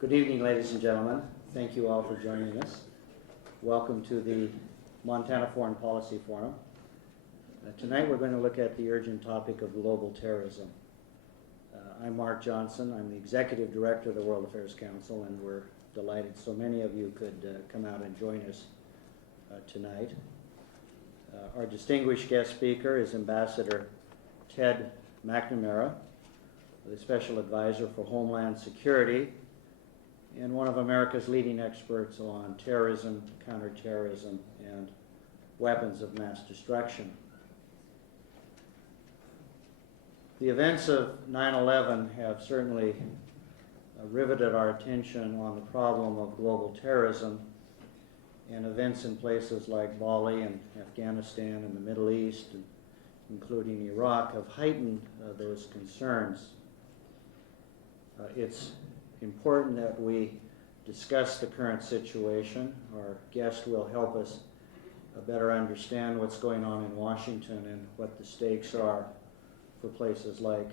Good evening, ladies and gentlemen. Thank you all for joining us. Welcome to the Montana Foreign Policy Forum. Tonight we're going to look at the urgent topic of global terrorism. I'm Mark Johnson. I'm the Executive Director of the World Affairs Council, and we're delighted so many of you could come out and join us tonight. Our distinguished guest speaker is Ambassador Ted McNamara, the Special Advisor for Homeland Security and one of America's leading experts on terrorism, counterterrorism, and weapons of mass destruction. The events of 9/11 have certainly riveted our attention on the problem of global terrorism, and events in places like Bali and Afghanistan and the Middle East, including Iraq, have heightened those concerns. It's important that we discuss the current situation. Our guest will help us better understand what's going on in Washington and what the stakes are for places like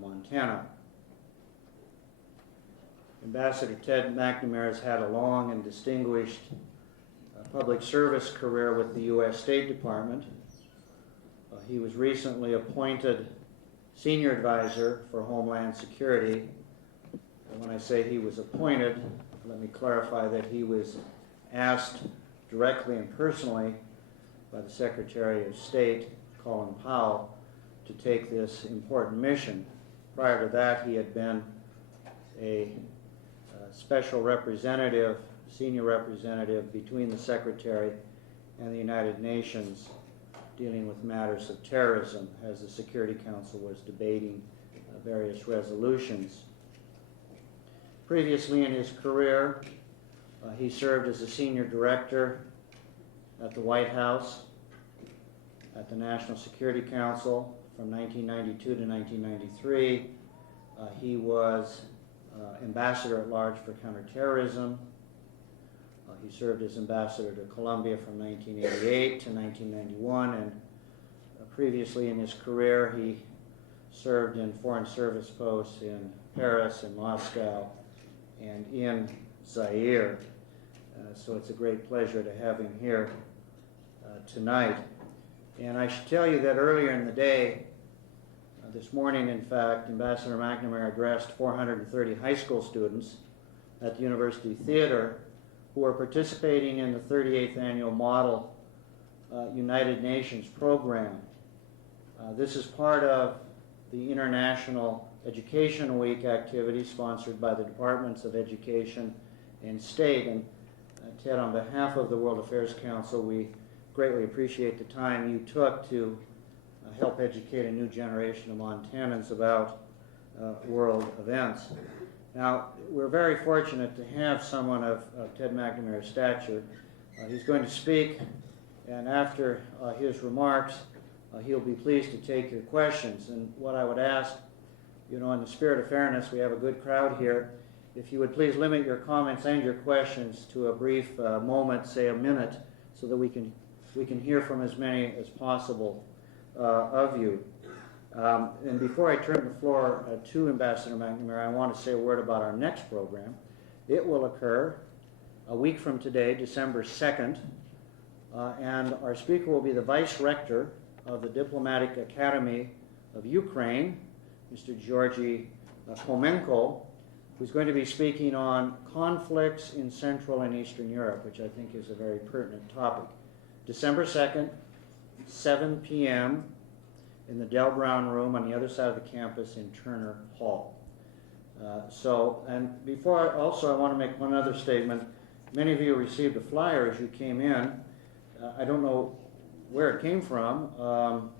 Montana. Ambassador Ted McNamara has had a long and distinguished public service career with the U.S. State Department. He was recently appointed Senior Advisor for Homeland Security. And when I say he was appointed, let me clarify that he was asked directly and personally by the Secretary of State, Colin Powell, to take this important mission. Prior to that, he had been a special representative, senior representative between the Secretary and the United Nations dealing with matters of terrorism as the Security Council was debating various resolutions. Previously in his career, he served as a senior director at the White House, at the National Security Council from 1992 to 1993. He was Ambassador at Large for Counterterrorism. He served as Ambassador to Colombia from 1988 to 1991, and previously in his career he served in foreign service posts in Paris and Moscow and in Zaire. So it's a great pleasure to have him here tonight. And I should tell you that earlier in the day, this morning in fact, Ambassador McNamara addressed 430 high school students at the University Theater who are participating in the 38th Annual Model United Nations program. This is part of the International Education Week activity sponsored by the Departments of Education and State. And Ted, on behalf of the World Affairs Council, we greatly appreciate the time you took to help educate a new generation of Montanans about world events. Now, we're very fortunate to have someone of Ted McNamara's stature. He's going to speak, and after his remarks, he'll be pleased to take your questions. And what I would ask, in the spirit of fairness, we have a good crowd here, if you would please limit your comments and your questions to a brief moment, say a minute, so that we can hear from as many as possible of you. And before I turn the floor to Ambassador McNamara, I want to say a word about our next program. It will occur a week from today, December 2nd, and our speaker will be the Vice Rector of the Diplomatic Academy of Ukraine, Mr. Georgy Komenko, who's going to be speaking on conflicts in Central and Eastern Europe, which I think is a very pertinent topic. December 2nd, 7 p.m. in the Del Brown Room on the other side of the campus in Turner Hall. And before I want to make one other statement. Many of you received a flyer as you came in. I don't know where it came from.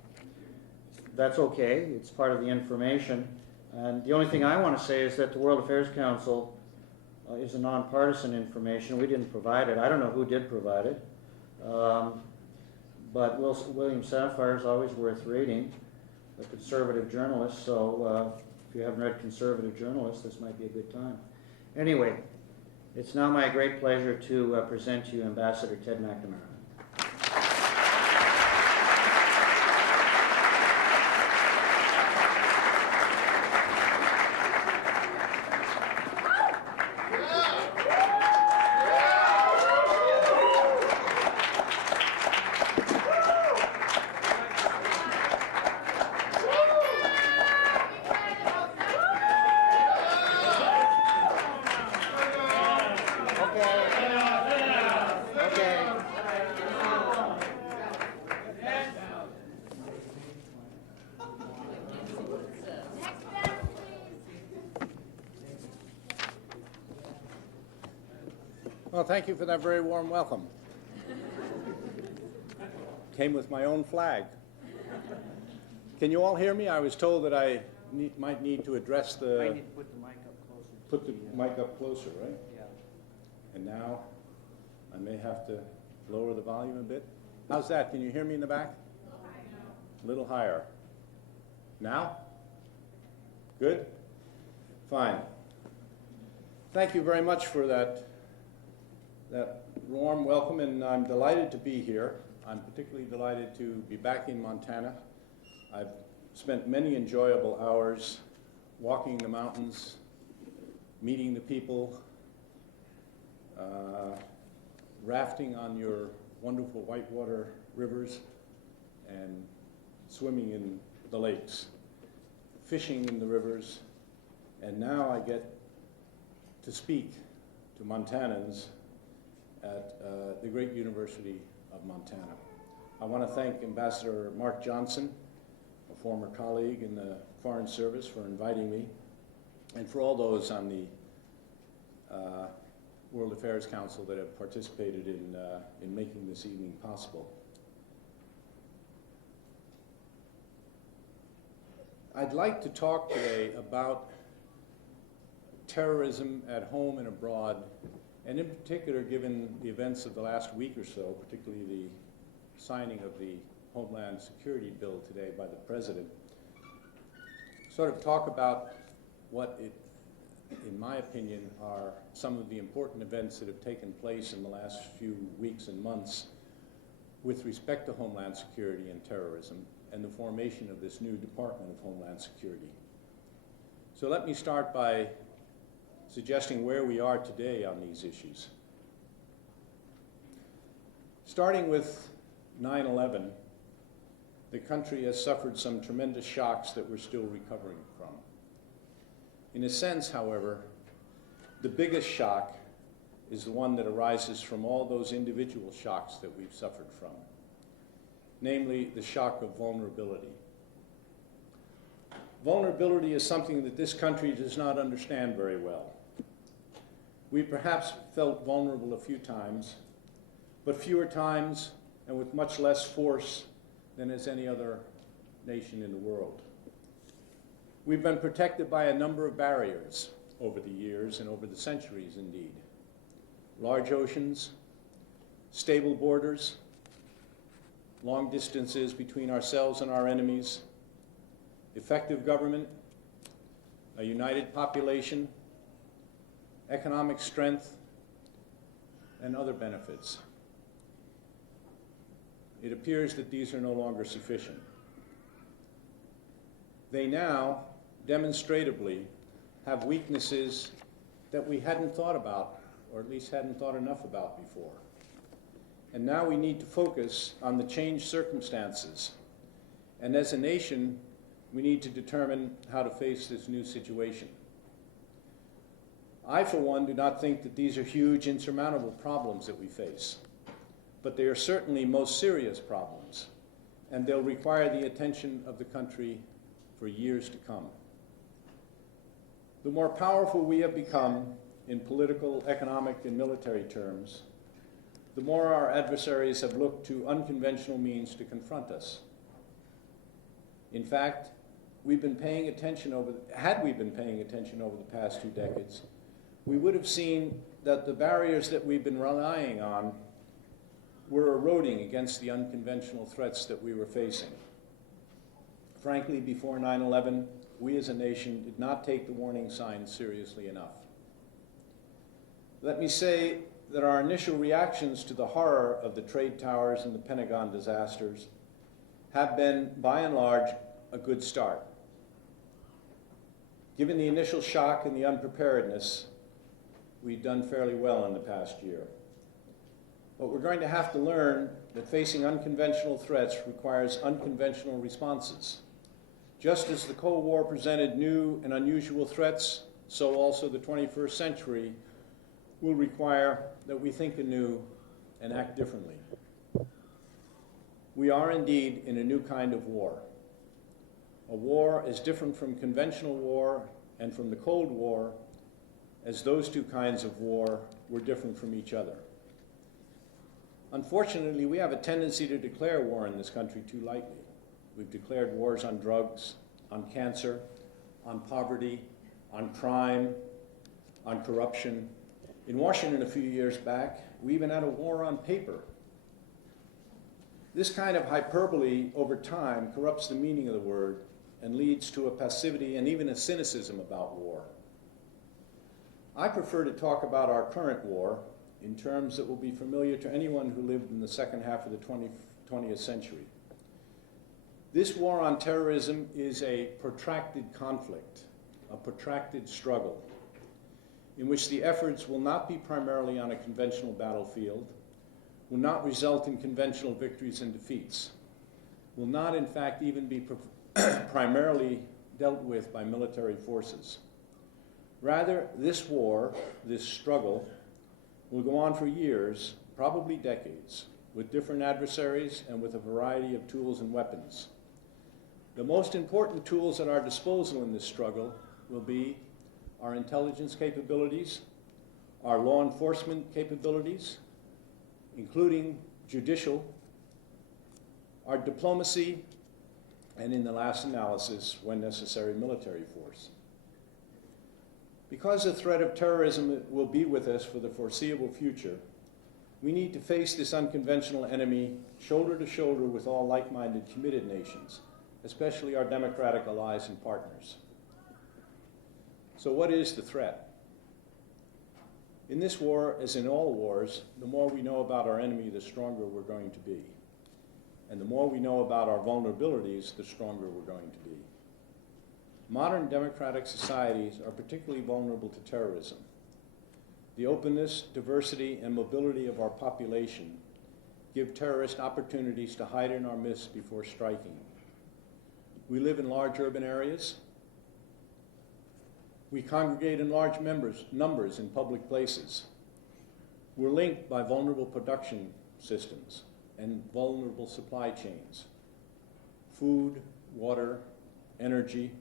That's okay. It's part of the information. And the only thing I want to say is that the World Affairs Council is a nonpartisan information. We didn't provide it. I don't know who did provide it. But William Safire is always worth reading, a conservative journalist. So if you haven't read conservative journalists, this might be a good time. Anyway, it's now my great pleasure to present to you Ambassador Ted McNamara. Well, thank you for that very warm welcome. Came with my own flag. Can you all hear me? I was told that I might need to address the... Might need to put the mic up closer. Put the mic up closer, right? Yeah. And now I may have to lower the volume a bit. How's that? Can you hear me in the back? A little higher. Now? Good? Fine. Thank you very much for that warm welcome, and I'm delighted to be here. I'm particularly delighted to be back in Montana. I've spent many enjoyable hours walking the mountains, meeting the people, rafting on your wonderful whitewater rivers, and swimming in the lakes, fishing in the rivers, and now I get to speak to Montanans at the great University of Montana. I want to thank Ambassador Mark Johnson, a former colleague in the Foreign Service, for inviting me, and for all those on the World Affairs Council that have participated in making this evening possible. I'd like to talk today about terrorism at home and abroad, and in particular, given the events of the last week or so, particularly the signing of the Homeland Security Bill today by the President, sort of talk about what, in my opinion, are some of the important events that have taken place in the last few weeks and months with respect to Homeland Security and terrorism and the formation of this new Department of Homeland Security. So let me start by suggesting where we are today on these issues. Starting with 9/11, the country has suffered some tremendous shocks that we're still recovering from. In a sense, however, the biggest shock is the one that arises from all those individual shocks that we've suffered from, namely the shock of vulnerability. Vulnerability is something that this country does not understand very well. We perhaps felt vulnerable a few times, but fewer times and with much less force than as any other nation in the world. We've been protected by a number of barriers over the years and over the centuries indeed. Large oceans, stable borders, long distances between ourselves and our enemies, effective government, a united population, economic strength, and other benefits. It appears that these are no longer sufficient. They now, demonstratively, have weaknesses that we hadn't thought about, or at least hadn't thought enough about before. And now we need to focus on the changed circumstances. And as a nation, we need to determine how to face this new situation. I, for one, do not think that these are huge, insurmountable problems that we face, but they are certainly most serious problems, and they'll require the attention of the country for years to come. The more powerful we have become in political, economic, and military terms, the more our adversaries have looked to unconventional means to confront us. In fact, had we been paying attention over the past 2 decades, we would have seen that the barriers that we've been relying on were eroding against the unconventional threats that we were facing. Frankly, before 9/11, we as a nation did not take the warning signs seriously enough. Let me say that our initial reactions to the horror of the Trade Towers and the Pentagon disasters have been, by and large, a good start. Given the initial shock and the unpreparedness, we've done fairly well in the past year. But we're going to have to learn that facing unconventional threats requires unconventional responses. Just as the Cold War presented new and unusual threats, so also the 21st century will require that we think anew and act differently. We are indeed in a new kind of war. A war as different from conventional war and from the Cold War as those two kinds of war were different from each other. Unfortunately, we have a tendency to declare war in this country too lightly. We've declared wars on drugs, on cancer, on poverty, on crime, on corruption. In Washington a few years back, we even had a war on paper. This kind of hyperbole over time corrupts the meaning of the word and leads to a passivity and even a cynicism about war. I prefer to talk about our current war in terms that will be familiar to anyone who lived in the second half of the 20th century. This war on terrorism is a protracted conflict, a protracted struggle, in which the efforts will not be primarily on a conventional battlefield, will not result in conventional victories and defeats, will not in fact even be primarily dealt with by military forces. Rather, this war, this struggle, will go on for years, probably decades, with different adversaries and with a variety of tools and weapons. The most important tools at our disposal in this struggle will be our intelligence capabilities, our law enforcement capabilities, including judicial, our diplomacy, and in the last analysis, when necessary, military force. Because the threat of terrorism will be with us for the foreseeable future, we need to face this unconventional enemy shoulder to shoulder with all like-minded, committed nations, especially our democratic allies and partners. So what is the threat? In this war, as in all wars, the more we know about our enemy, the stronger we're going to be. And the more we know about our vulnerabilities, the stronger we're going to be. Modern democratic societies are particularly vulnerable to terrorism. The openness, diversity, and mobility of our population give terrorists opportunities to hide in our midst before striking. We live in large urban areas. We congregate in large numbers in public places. We're linked by vulnerable production systems and vulnerable supply chains. Food, water, energy.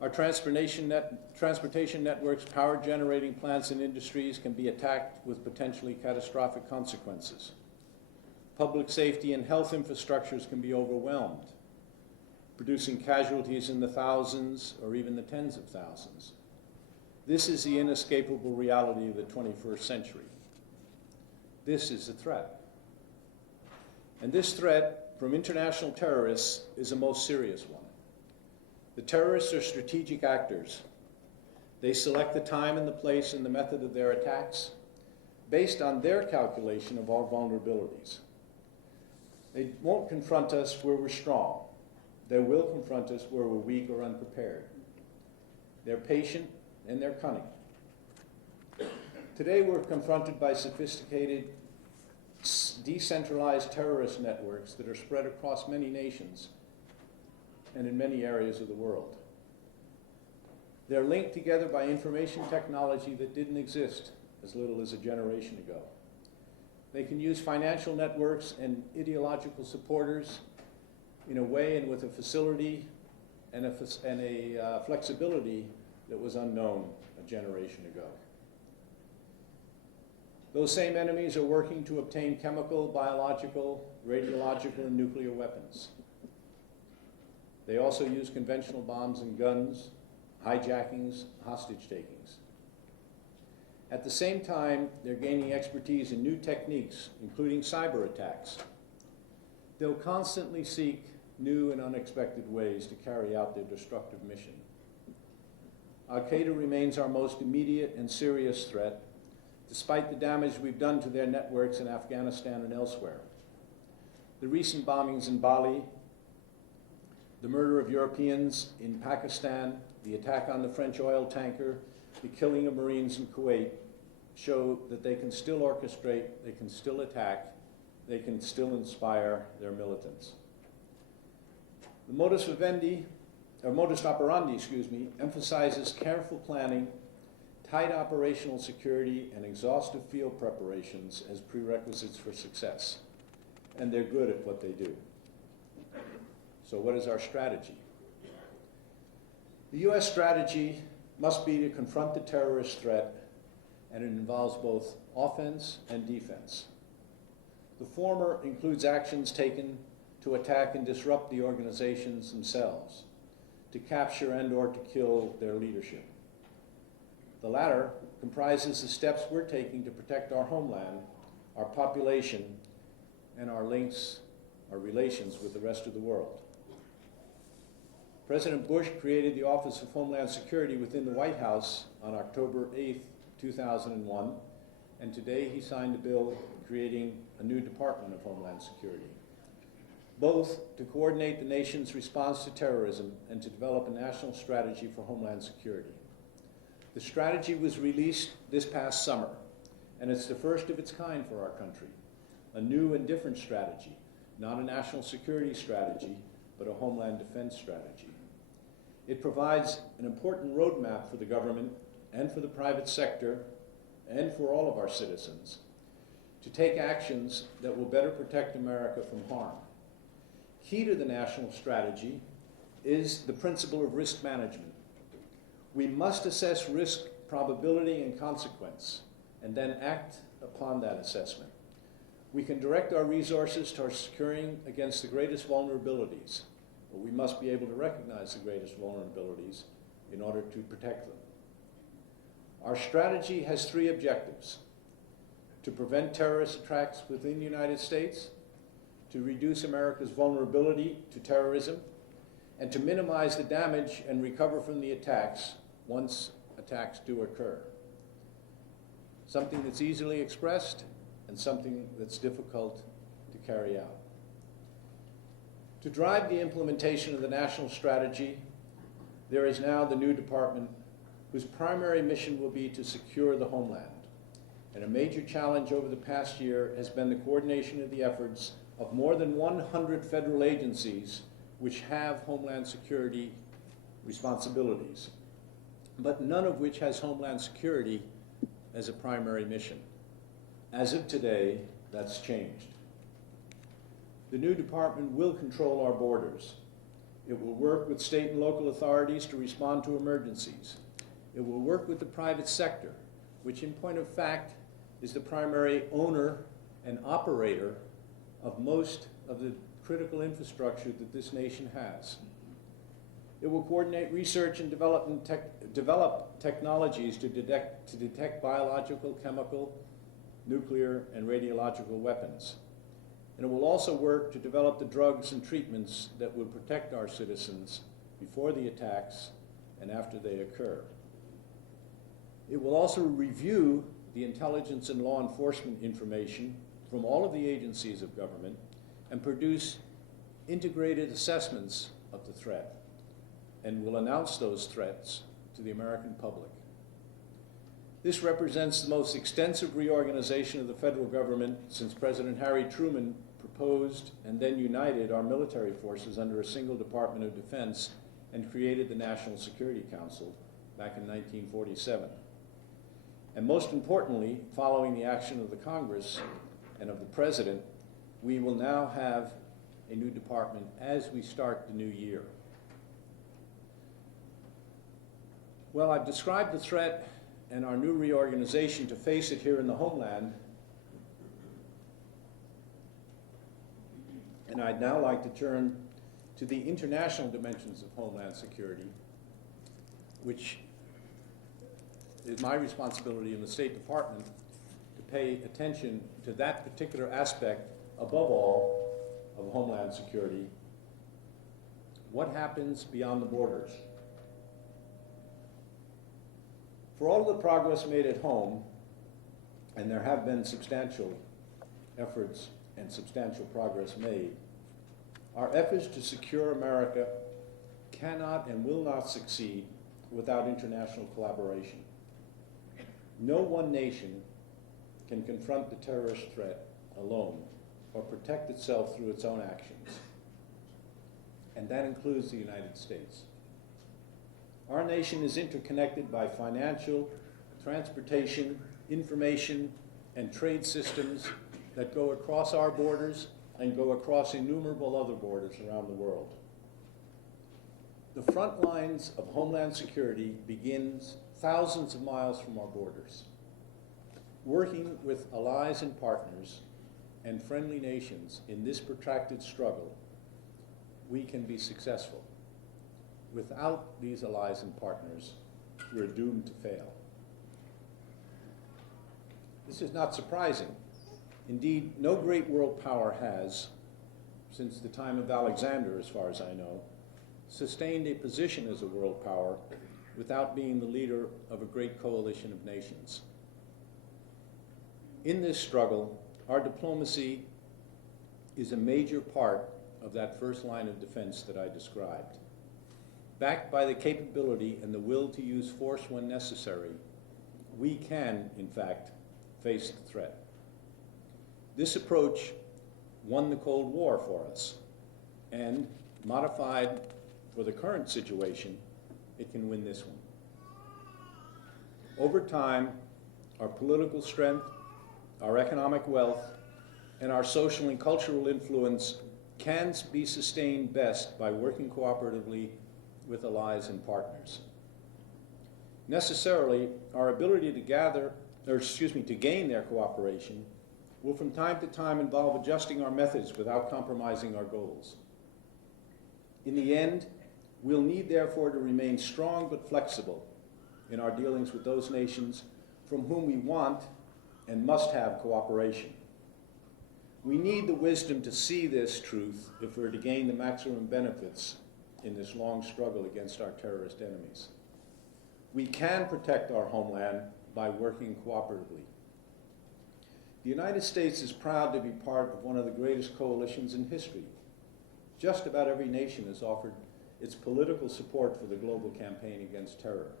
Our transportation networks, power generating plants and industries can be attacked with potentially catastrophic consequences. Public safety and health infrastructures can be overwhelmed, producing casualties in the thousands or even the tens of thousands. This is the inescapable reality of the 21st century. This is a threat. And this threat from international terrorists is a most serious one. The terrorists are strategic actors. They select the time and the place and the method of their attacks based on their calculation of our vulnerabilities. They won't confront us where we're strong. They will confront us where we're weak or unprepared. They're patient and they're cunning. Today we're confronted by sophisticated, decentralized terrorist networks that are spread across many nations and in many areas of the world. They're linked together by information technology that didn't exist as little as a generation ago. They can use financial networks and ideological supporters in a way and with a facility and a flexibility that was unknown a generation ago. Those same enemies are working to obtain chemical, biological, radiological, and nuclear weapons. They also use conventional bombs and guns, hijackings, hostage takings. At the same time, they're gaining expertise in new techniques, including cyber attacks. They'll constantly seek new and unexpected ways to carry out their destructive mission. Al-Qaeda remains our most immediate and serious threat, despite the damage we've done to their networks in Afghanistan and elsewhere. The recent bombings in Bali, the murder of Europeans in Pakistan, the attack on the French oil tanker, the killing of Marines in Kuwait show that they can still orchestrate, they can still attack, they can still inspire their militants. The modus operandi, emphasizes careful planning, tight operational security, and exhaustive field preparations as prerequisites for success. And they're good at what they do. So what is our strategy? The U.S. strategy must be to confront the terrorist threat, and it involves both offense and defense. The former includes actions taken to attack and disrupt the organizations themselves, to capture and or to kill their leadership. The latter comprises the steps we're taking to protect our homeland, our population, and our relations with the rest of the world. President Bush created the Office of Homeland Security within the White House on October 8, 2001, and today he signed a bill creating a new Department of Homeland Security, both to coordinate the nation's response to terrorism and to develop a national strategy for Homeland Security. The strategy was released this past summer, and it's the first of its kind for our country, a new and different strategy, not a national security strategy, but a homeland defense strategy. It provides an important roadmap for the government and for the private sector and for all of our citizens to take actions that will better protect America from harm. Key to the national strategy is the principle of risk management. We must assess risk, probability, and consequence, and then act upon that assessment. We can direct our resources towards securing against the greatest vulnerabilities, but we must be able to recognize the greatest vulnerabilities in order to protect them. Our strategy has three objectives: to prevent terrorist attacks within the United States, to reduce America's vulnerability to terrorism, and to minimize the damage and recover from the attacks once attacks do occur. Something that's easily expressed and something that's difficult to carry out. To drive the implementation of the national strategy, there is now the new department whose primary mission will be to secure the homeland. And a major challenge over the past year has been the coordination of the efforts of more than 100 federal agencies which have homeland security responsibilities, but none of which has homeland security as a primary mission. As of today, that's changed. The new department will control our borders. It will work with state and local authorities to respond to emergencies. It will work with the private sector, which in point of fact is the primary owner and operator of most of the critical infrastructure that this nation has. It will coordinate research and develop technologies to detect biological, chemical, nuclear, and radiological weapons. And it will also work to develop the drugs and treatments that will protect our citizens before the attacks and after they occur. It will also review the intelligence and law enforcement information from all of the agencies of government and produce integrated assessments of the threat, and will announce those threats to the American public. This represents the most extensive reorganization of the federal government since President Harry Truman proposed and then united our military forces under a single Department of Defense and created the National Security Council back in 1947. And most importantly, following the action of the Congress and of the President, we will now have a new department as we start the new year. Well, I've described the threat and our new reorganization to face it here in the homeland, and I'd now like to turn to the international dimensions of homeland security, which is my responsibility in the State Department to pay attention to that particular aspect, above all, of homeland security. What happens beyond the borders? For all of the progress made at home, and there have been substantial efforts and substantial progress made, our efforts to secure America cannot and will not succeed without international collaboration. No one nation can confront the terrorist threat alone or protect itself through its own actions, and that includes the United States. Our nation is interconnected by financial, transportation, information, and trade systems that go across our borders and go across innumerable other borders around the world. The front lines of Homeland Security begins thousands of miles from our borders. Working with allies and partners and friendly nations in this protracted struggle, we can be successful. Without these allies and partners, we're doomed to fail. This is not surprising. Indeed, no great world power has, since the time of Alexander, as far as I know, sustained a position as a world power without being the leader of a great coalition of nations. In this struggle, our diplomacy is a major part of that first line of defense that I described. Backed by the capability and the will to use force when necessary, we can, in fact, face the threat. This approach won the Cold War for us, and modified for the current situation, it can win this one. Over time, our political strength, our economic wealth, and our social and cultural influence can be sustained best by working cooperatively with allies and partners. Necessarily, our ability to gain their cooperation will from time to time involve adjusting our methods without compromising our goals. In the end, we'll need therefore to remain strong but flexible in our dealings with those nations from whom we want and must have cooperation. We need the wisdom to see this truth if we're to gain the maximum benefits in this long struggle against our terrorist enemies. We can protect our homeland by working cooperatively. The United States is proud to be part of one of the greatest coalitions in history. Just about every nation has offered its political support for the global campaign against terror.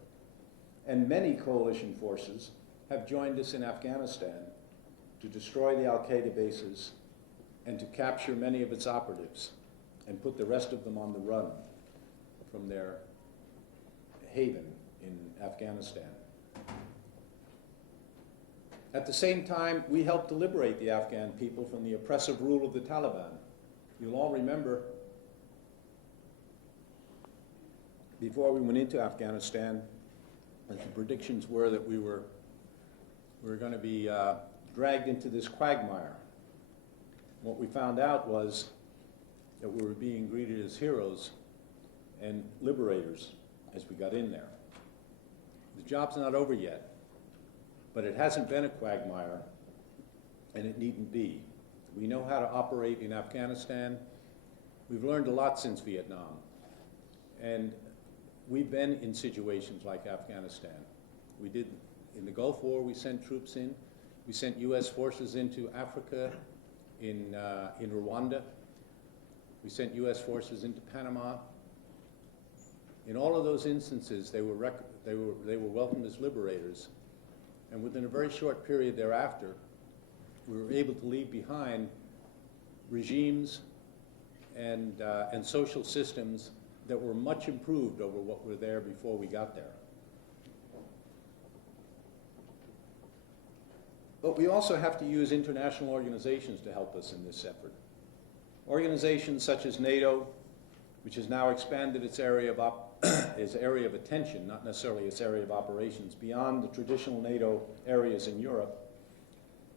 And many coalition forces have joined us in Afghanistan to destroy the Al-Qaeda bases and to capture many of its operatives and put the rest of them on the run from their haven in Afghanistan. At the same time, we helped to liberate the Afghan people from the oppressive rule of the Taliban. You'll all remember, before we went into Afghanistan, that the predictions were that we were going to be dragged into this quagmire. What we found out was that we were being greeted as heroes and liberators as we got in there. The job's not over yet, but it hasn't been a quagmire, and it needn't be. We know how to operate in Afghanistan. We've learned a lot since Vietnam, and we've been in situations like Afghanistan. We did, in the Gulf War, we sent troops in. We sent U.S. forces into Africa, in Rwanda. We sent U.S. forces into Panama. In all of those instances, they were welcomed as liberators, and within a very short period thereafter, we were able to leave behind regimes and social systems that were much improved over what were there before we got there. But we also have to use international organizations to help us in this effort. Organizations such as NATO, which has now expanded its area of attention, not necessarily its area of operations, beyond the traditional NATO areas in Europe,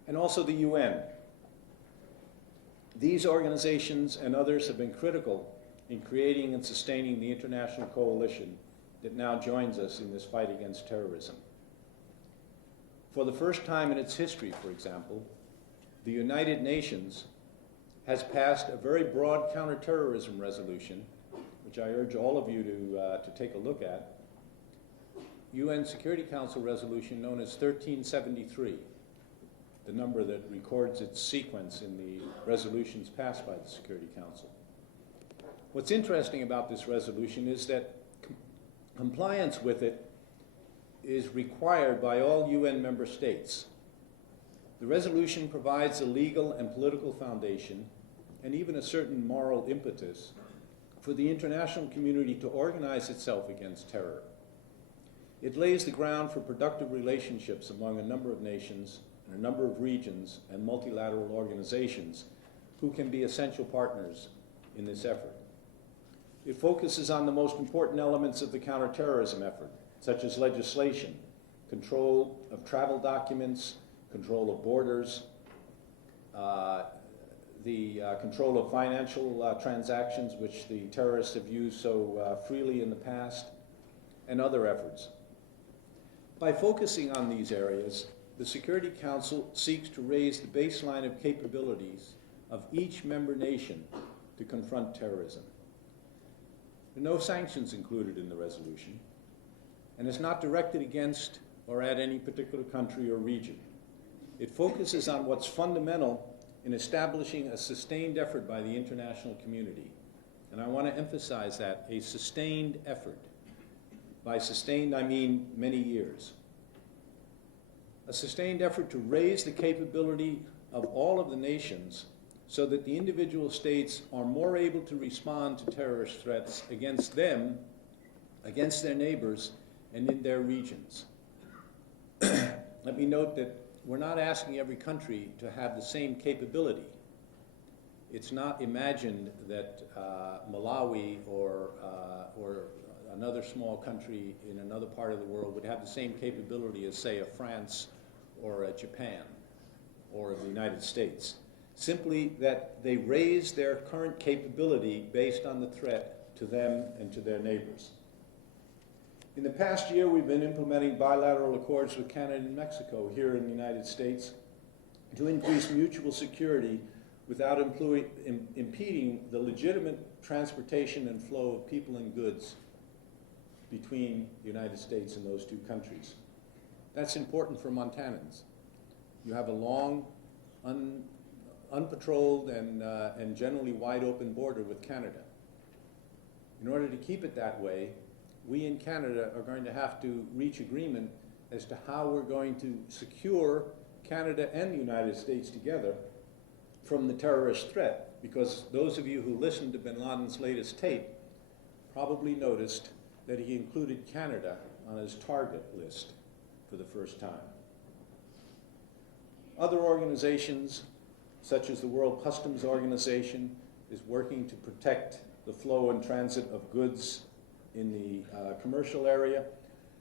and also the UN. These organizations and others have been critical in creating and sustaining the international coalition that now joins us in this fight against terrorism. For the first time in its history, for example, the United Nations has passed a very broad counterterrorism resolution, which I urge all of you to take a look at, UN Security Council resolution known as 1373, the number that records its sequence in the resolutions passed by the Security Council. What's interesting about this resolution is that compliance with it is required by all UN member states. The resolution provides a legal and political foundation and even a certain moral impetus for the international community to organize itself against terror. It lays the ground for productive relationships among a number of nations and a number of regions and multilateral organizations who can be essential partners in this effort. It focuses on the most important elements of the counterterrorism effort, such as legislation, control of travel documents, control of borders, the control of financial transactions, which the terrorists have used so freely in the past, and other efforts. By focusing on these areas, the Security Council seeks to raise the baseline of capabilities of each member nation to confront terrorism. There are no sanctions included in the resolution, and it's not directed against or at any particular country or region. It focuses on what's fundamental in establishing a sustained effort by the international community. And I want to emphasize that, a sustained effort. By sustained, I mean many years. A sustained effort to raise the capability of all of the nations so that the individual states are more able to respond to terrorist threats against them, against their neighbors, and in their regions. Let me note that we're not asking every country to have the same capability. It's not imagined that Malawi or another small country in another part of the world would have the same capability as, say, a France or a Japan or the United States. Simply that they raise their current capability based on the threat to them and to their neighbors. In the past year, we've been implementing bilateral accords with Canada and Mexico here in the United States to increase mutual security without impeding the legitimate transportation and flow of people and goods between the United States and those two countries. That's important for Montanans. You have a long, unpatrolled and generally wide open border with Canada. In order to keep it that way, we in Canada are going to have to reach agreement as to how we're going to secure Canada and the United States together from the terrorist threat, because those of you who listened to bin Laden's latest tape probably noticed that he included Canada on his target list for the first time. Other organizations, such as the World Customs Organization, is working to protect the flow and transit of goods in the commercial area.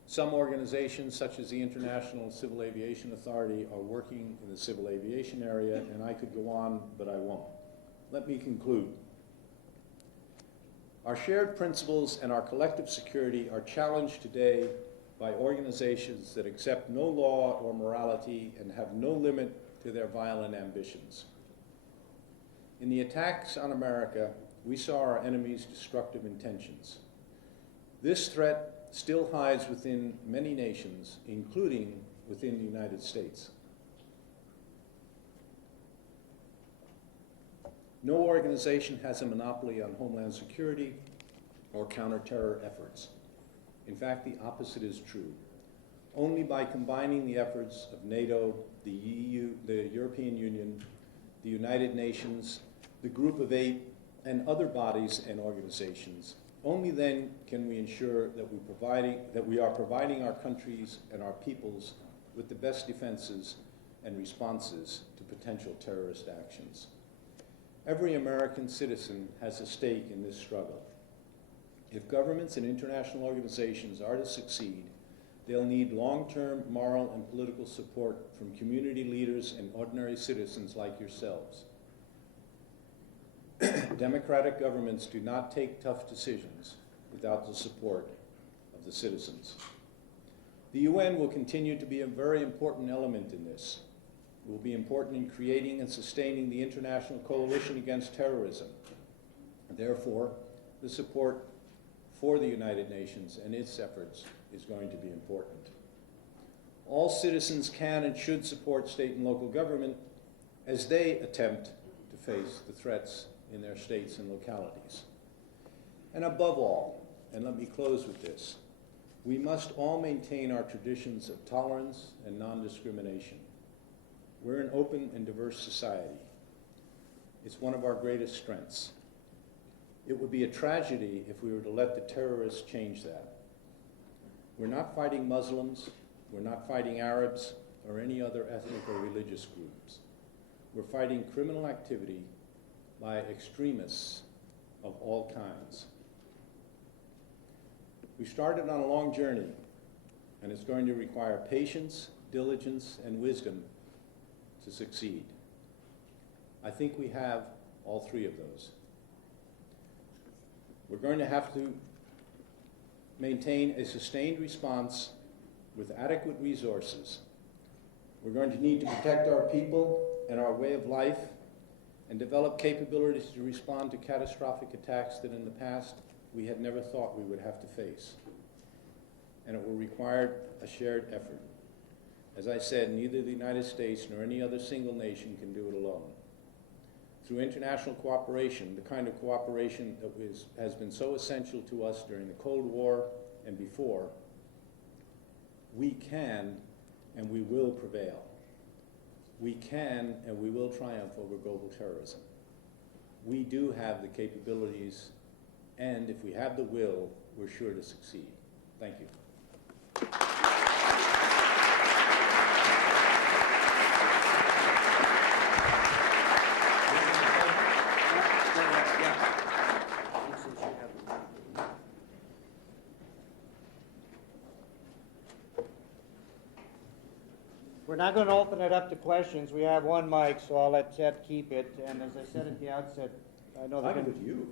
Some organizations, such as the International Civil Aviation Authority, are working in the civil aviation area, and I could go on, but I won't. Let me conclude. Our shared principles and our collective security are challenged today by organizations that accept no law or morality and have no limit to their violent ambitions. In the attacks on America, we saw our enemies' destructive intentions. This threat still hides within many nations, including within the United States. No organization has a monopoly on homeland security or counter-terror efforts. In fact, the opposite is true. Only by combining the efforts of NATO, the EU, the European Union, the United Nations, the Group of Eight, and other bodies and organizations, only then can we ensure that we are providing our countries and our peoples with the best defenses and responses to potential terrorist actions. Every American citizen has a stake in this struggle. If governments and international organizations are to succeed, they'll need long-term moral and political support from community leaders and ordinary citizens like yourselves. Democratic governments do not take tough decisions without the support of the citizens. The UN will continue to be a very important element in this. It will be important in creating and sustaining the international coalition against terrorism. Therefore, the support for the United Nations and its efforts is going to be important. All citizens can and should support state and local government as they attempt to face the threats in their states and localities. And above all, and let me close with this, we must all maintain our traditions of tolerance and non-discrimination. We're an open and diverse society. It's one of our greatest strengths. It would be a tragedy if we were to let the terrorists change that. We're not fighting Muslims, we're not fighting Arabs, or any other ethnic or religious groups. We're fighting criminal activity by extremists of all kinds. We started on a long journey, and it's going to require patience, diligence, and wisdom to succeed. I think we have all three of those. We're going to have to maintain a sustained response with adequate resources. We're going to need to protect our people and our way of life and develop capabilities to respond to catastrophic attacks that in the past we had never thought we would have to face. And it will require a shared effort. As I said, neither the United States nor any other single nation can do it alone. Through international cooperation, the kind of cooperation that has been so essential to us during the Cold War and before, we can and we will prevail. We can and we will triumph over global terrorism. We do have the capabilities, and if we have the will, we're sure to succeed. Thank you. We're not going to open it up to questions. We have one mic, so I'll let Ted keep it. And as I said at the outset, I know I can with you.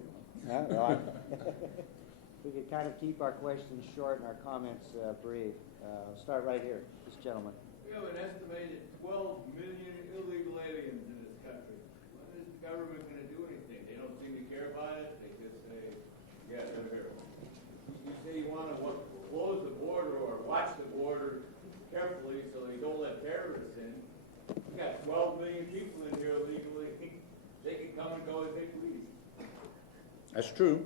We could kind of keep our questions short and our comments brief. I'll start right here, this gentleman. We have an estimated 12 million illegal aliens in this country. When is the government going to do anything? They don't seem to care about it. They just say, yeah, they're here. You say you want to close the border or watch the border carefully so they don't let terrorists in. We got 12 million people in here illegally. They can come and go as they please. That's true.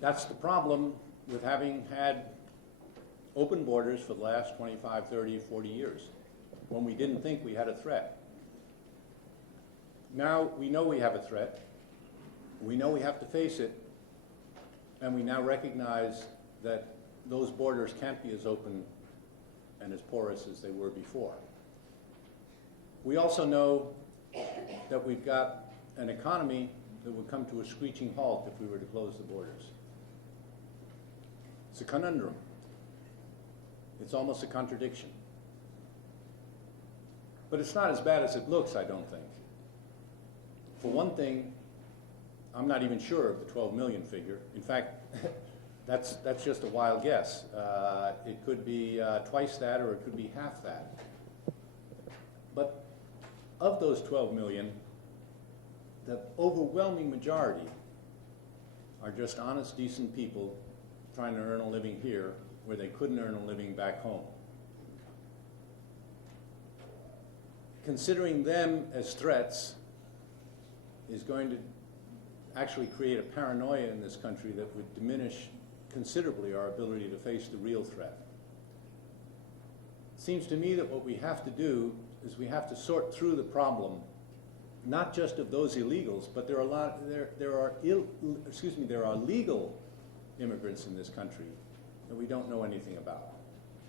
That's the problem with having had open borders for the last 25, 30, 40 years, when we didn't think we had a threat. Now we know we have a threat. We know we have to face it. And we now recognize that those borders can't be as open and as porous as they were before. We also know that we've got an economy that would come to a screeching halt if we were to close the borders. It's a conundrum. It's almost a contradiction. But it's not as bad as it looks, I don't think. For one thing, I'm not even sure of the 12 million figure. In fact, that's just a wild guess. It could be twice that, or it could be half that. But of those 12 million, the overwhelming majority are just honest, decent people trying to earn a living here where they couldn't earn a living back home. Considering them as threats is going to actually create a paranoia in this country that would diminish considerably our ability to face the real threat. It seems to me that what we have to do is we have to sort through the problem, not just of those illegals, but there are legal immigrants in this country that we don't know anything about.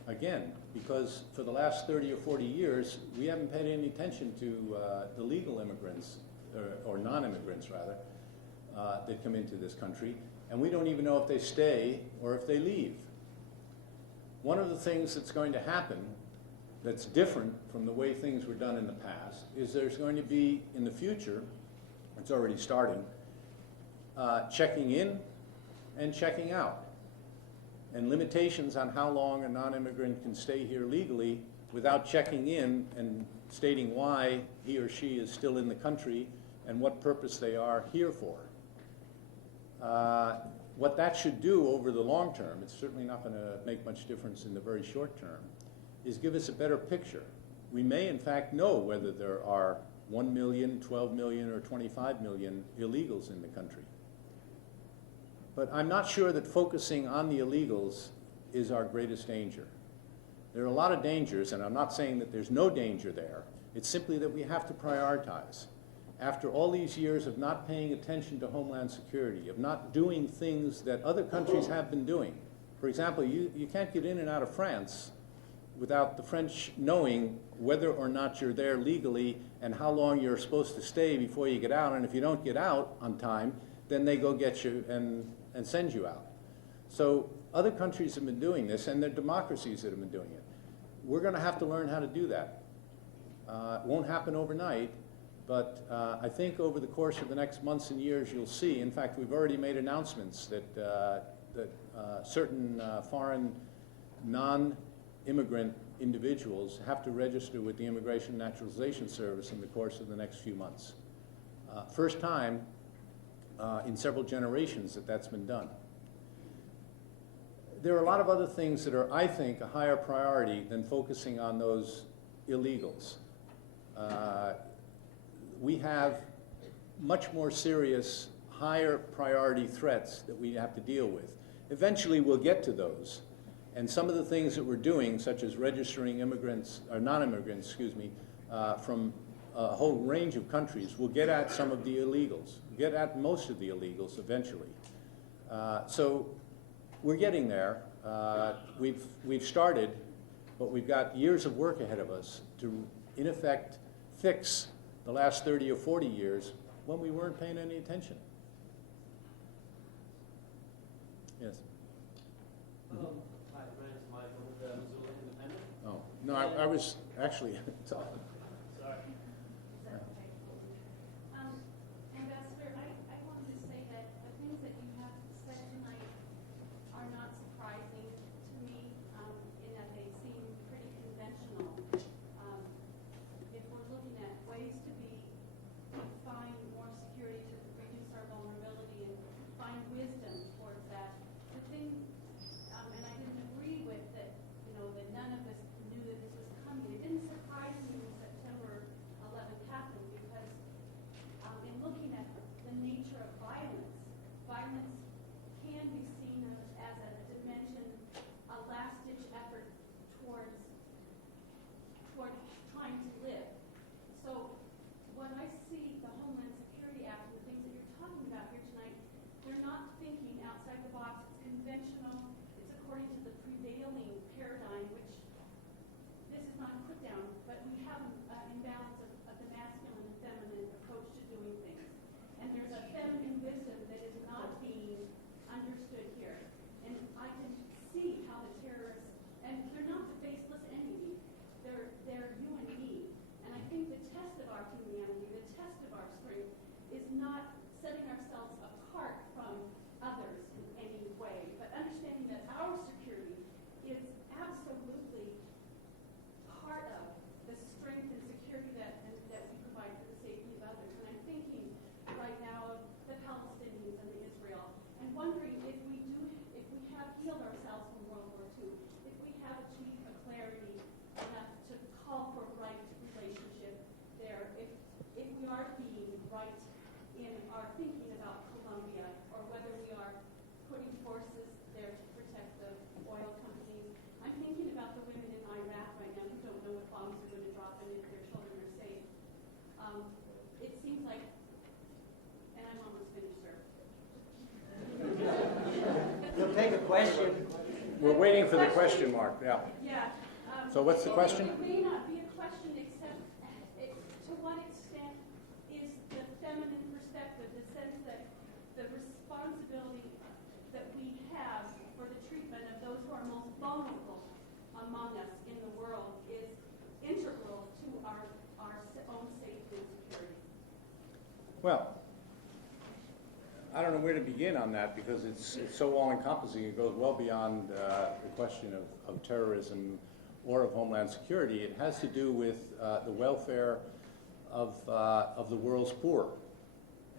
Again, because for the last 30 or 40 years, we haven't paid any attention to the legal immigrants, or non-immigrants rather, that come into this country, and we don't even know if they stay or if they leave. One of the things that's going to happen that's different from the way things were done in the past is there's going to be, in the future, it's already starting, checking in and checking out, and limitations on how long a non-immigrant can stay here legally without checking in and stating why he or she is still in the country and what purpose they are here for. What that should do over the long term, it's certainly not going to make much difference in the very short term, is give us a better picture. We may in fact know whether there are 1 million, 12 million, or 25 million illegals in the country. But I'm not sure that focusing on the illegals is our greatest danger. There are a lot of dangers, and I'm not saying that there's no danger there. It's simply that we have to prioritize. After all these years of not paying attention to Homeland Security, of not doing things that other countries have been doing. For example, you can't get in and out of France without the French knowing whether or not you're there legally and how long you're supposed to stay before you get out. And if you don't get out on time, then they go get you and send you out. So other countries have been doing this, and they're democracies that have been doing it. We're going to have to learn how to do that. It won't happen overnight, but I think over the course of the next months and years you'll see. In fact, we've already made announcements that, certain foreign non-immigrant individuals have to register with the Immigration and Naturalization Service in the course of the next few months. First time in several generations that that's been done. There are a lot of other things that are, I think, a higher priority than focusing on those illegals. We have much more serious, higher priority threats that we have to deal with. Eventually we'll get to those. And some of the things that we're doing, such as registering immigrants, or non-immigrants, excuse me, from a whole range of countries, will get at some of the illegals, get at most of the illegals eventually. So we're getting there. We've started, but we've got years of work ahead of us to, in effect, fix the last 30 or 40 years when we weren't paying any attention. Yes? Hi, my name is Michael with the Missoula Independent. Oh, no, I was actually, Sorry. Ambassador, I wanted to say that the things that you have said tonight are not surprising to me, in that they seem pretty conventional. If we're looking at ways to find more security to reduce our vulnerability and find wisdom towards that, the thing, and I didn't agree with that, that none of us knew that this was coming. It didn't surprise me when September 11th happened, because in looking at the nature of violence, violence can be seen as a dimension, a last-ditch effort towards trying to live. So when I see the Homeland Security Act and the things that you're talking about here tonight, they're not thinking outside the box. It's conventional. It's according to the prevailing paradigm, which this is not a put down, but we have an imbalance of the masculine and feminine approach to doing things. And there's a feminine wisdom that is not being understood here. And I can see how the terrorists, and they're not the faceless enemy, they're you and me. And I think the test of our humanity, the test of our strength, is not setting ourselves apart from others in any way, but understanding that our security is absolutely part of the strength and security that we provide for the safety of others. And I'm thinking right now of the Palestinians and the Israel, and wondering if we have healed ourselves from World War II, if we have achieved a clarity enough to call for right relationship there, if we are being right in our thinking about Colombia, or whether we are putting forces there to protect the oil companies. I'm thinking about the women in Iraq right now who don't know what bombs are going to drop and if their children are safe. It seems like, and I'm almost finished, sir. You'll take a question. we're waiting for the question mark, yeah. Yeah. So what's the question? It may not be a question, except to what extent is the feminine perspective, the sense that the responsibility that we have for the treatment of those who are most vulnerable among us in the world is integral to our own safety and security. Well, I don't know where to begin on that, because it's so all-encompassing. It goes well beyond the question of terrorism or of homeland security. It has to do with the welfare of the world's poor.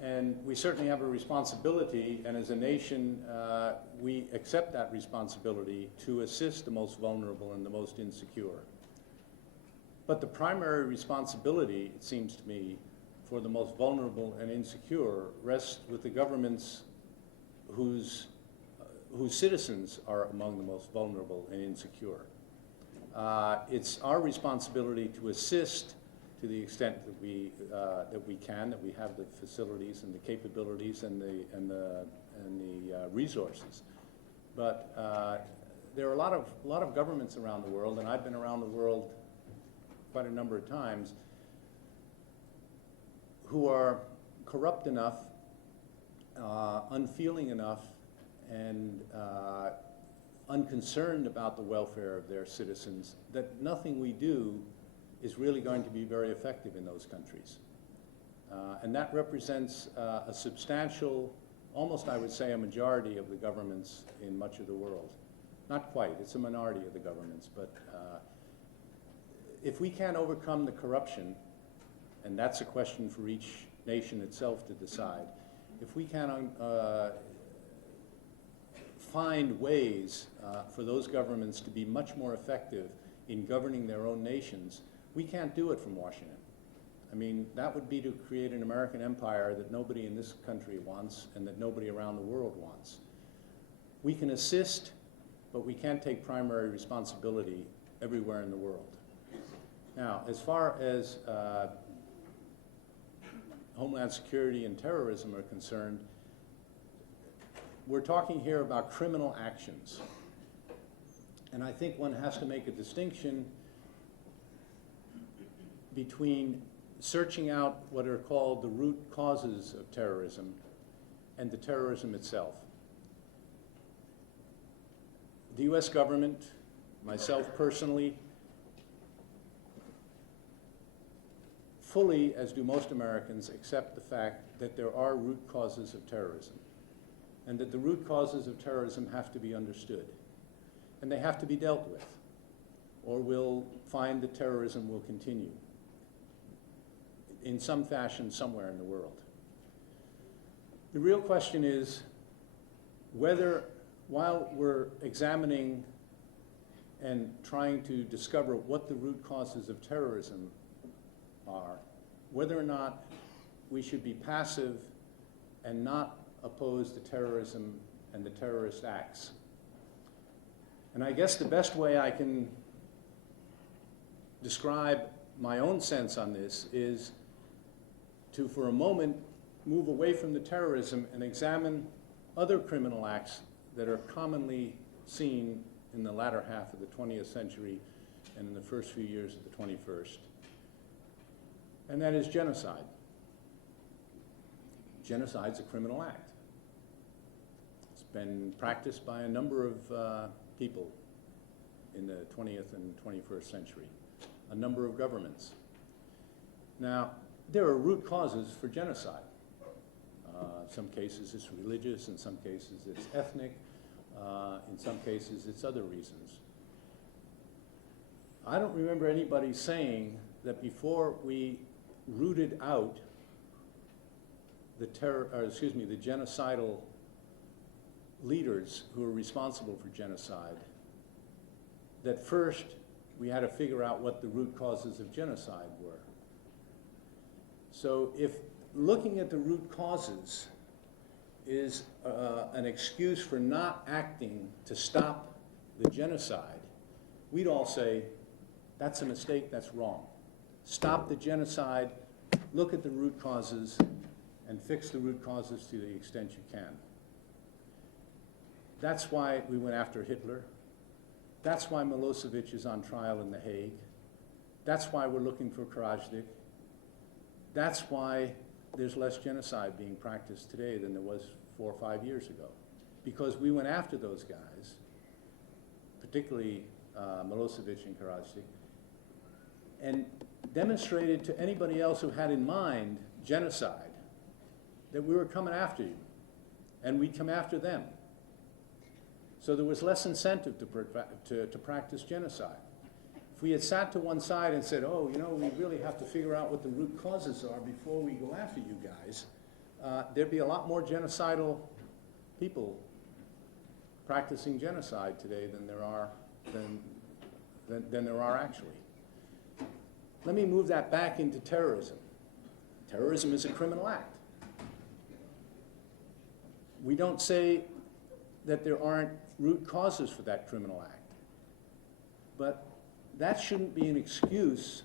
And we certainly have a responsibility, and as a nation, we accept that responsibility to assist the most vulnerable and the most insecure. But the primary responsibility, it seems to me, for the most vulnerable and insecure rests with the governments whose citizens are among the most vulnerable and insecure. It's our responsibility to assist to the extent that we can, that we have the facilities and the capabilities and the resources. But there are a lot of governments around the world, and I've been around the world quite a number of times, who are corrupt enough, unfeeling enough, and unconcerned about the welfare of their citizens, that nothing we do is really going to be very effective in those countries. And that represents a substantial, almost I would say a majority of the governments in much of the world. Not quite, it's a minority of the governments, but if we can't overcome the corruption, and that's a question for each nation itself to decide, if we can't find ways for those governments to be much more effective in governing their own nations, we can't do it from Washington. I mean, that would be to create an American empire that nobody in this country wants and that nobody around the world wants. We can assist, but we can't take primary responsibility everywhere in the world. Now, as far as Homeland Security and terrorism are concerned, we're talking here about criminal actions. And I think one has to make a distinction between searching out what are called the root causes of terrorism and the terrorism itself. The US government, myself personally, fully, as do most Americans, accept the fact that there are root causes of terrorism, and that the root causes of terrorism have to be understood, and they have to be dealt with, or we'll find that terrorism will continue in some fashion somewhere in the world. The real question is whether, while we're examining and trying to discover what the root causes of terrorism are, whether or not we should be passive and not oppose the terrorism and the terrorist acts. And I guess the best way I can describe my own sense on this is to, for a moment, move away from the terrorism and examine other criminal acts that are commonly seen in the latter half of the 20th century and in the first few years of the 21st. And that is genocide. Genocide's a criminal act. It's been practiced by a number of people in the 20th and 21st century, a number of governments. Now, there are root causes for genocide. In some cases it's religious, in some cases it's ethnic, in some cases it's other reasons. I don't remember anybody saying that before we rooted out the genocidal leaders who were responsible for genocide, that first we had to figure out what the root causes of genocide were. So if looking at the root causes is an excuse for not acting to stop the genocide, we'd all say, that's a mistake, that's wrong. Stop the genocide, look at the root causes, and fix the root causes to the extent you can. That's why we went after Hitler. That's why Milosevic is on trial in The Hague. That's why we're looking for Krajnik. That's why there's less genocide being practiced today than there was 4 or 5 years ago. Because we went after those guys, particularly Milosevic and Krajnik, and demonstrated to anybody else who had in mind genocide that we were coming after you, and we'd come after them. So there was less incentive to practice genocide. If we had sat to one side and said, oh, you know, we really have to figure out what the root causes are before we go after you guys, there'd be a lot more genocidal people practicing genocide today than there are actually. Let me move that back into terrorism. Terrorism is a criminal act. We don't say that there aren't root causes for that criminal act, but that shouldn't be an excuse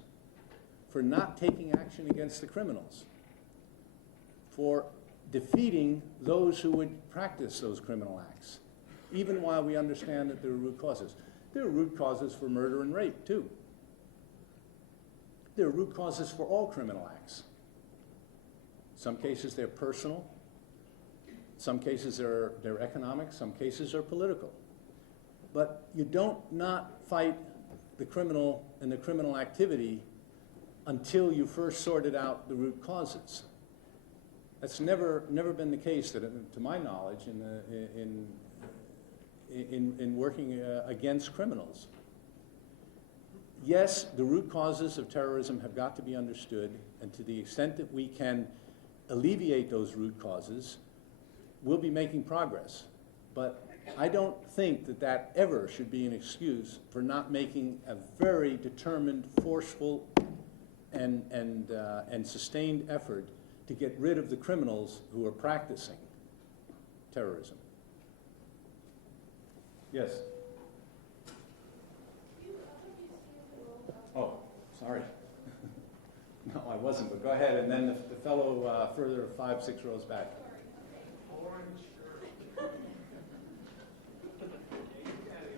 for not taking action against the criminals, for defeating those who would practice those criminal acts, even while we understand that there are root causes. There are root causes for murder and rape, too. There are root causes for all criminal acts. In some cases, they're personal. Some cases they're economic, some cases are political. But you don't not fight the criminal and the criminal activity until you first sorted out the root causes. That's never been the case, that, to my knowledge, in working against criminals. Yes, the root causes of terrorism have got to be understood, and to the extent that we can alleviate those root causes, we'll be making progress. But I don't think that that ever should be an excuse for not making a very determined, forceful, and sustained effort to get rid of the criminals who are practicing terrorism. Yes? Oh, sorry. No, I wasn't, but go ahead, and then the fellow further 5, 6 rows back.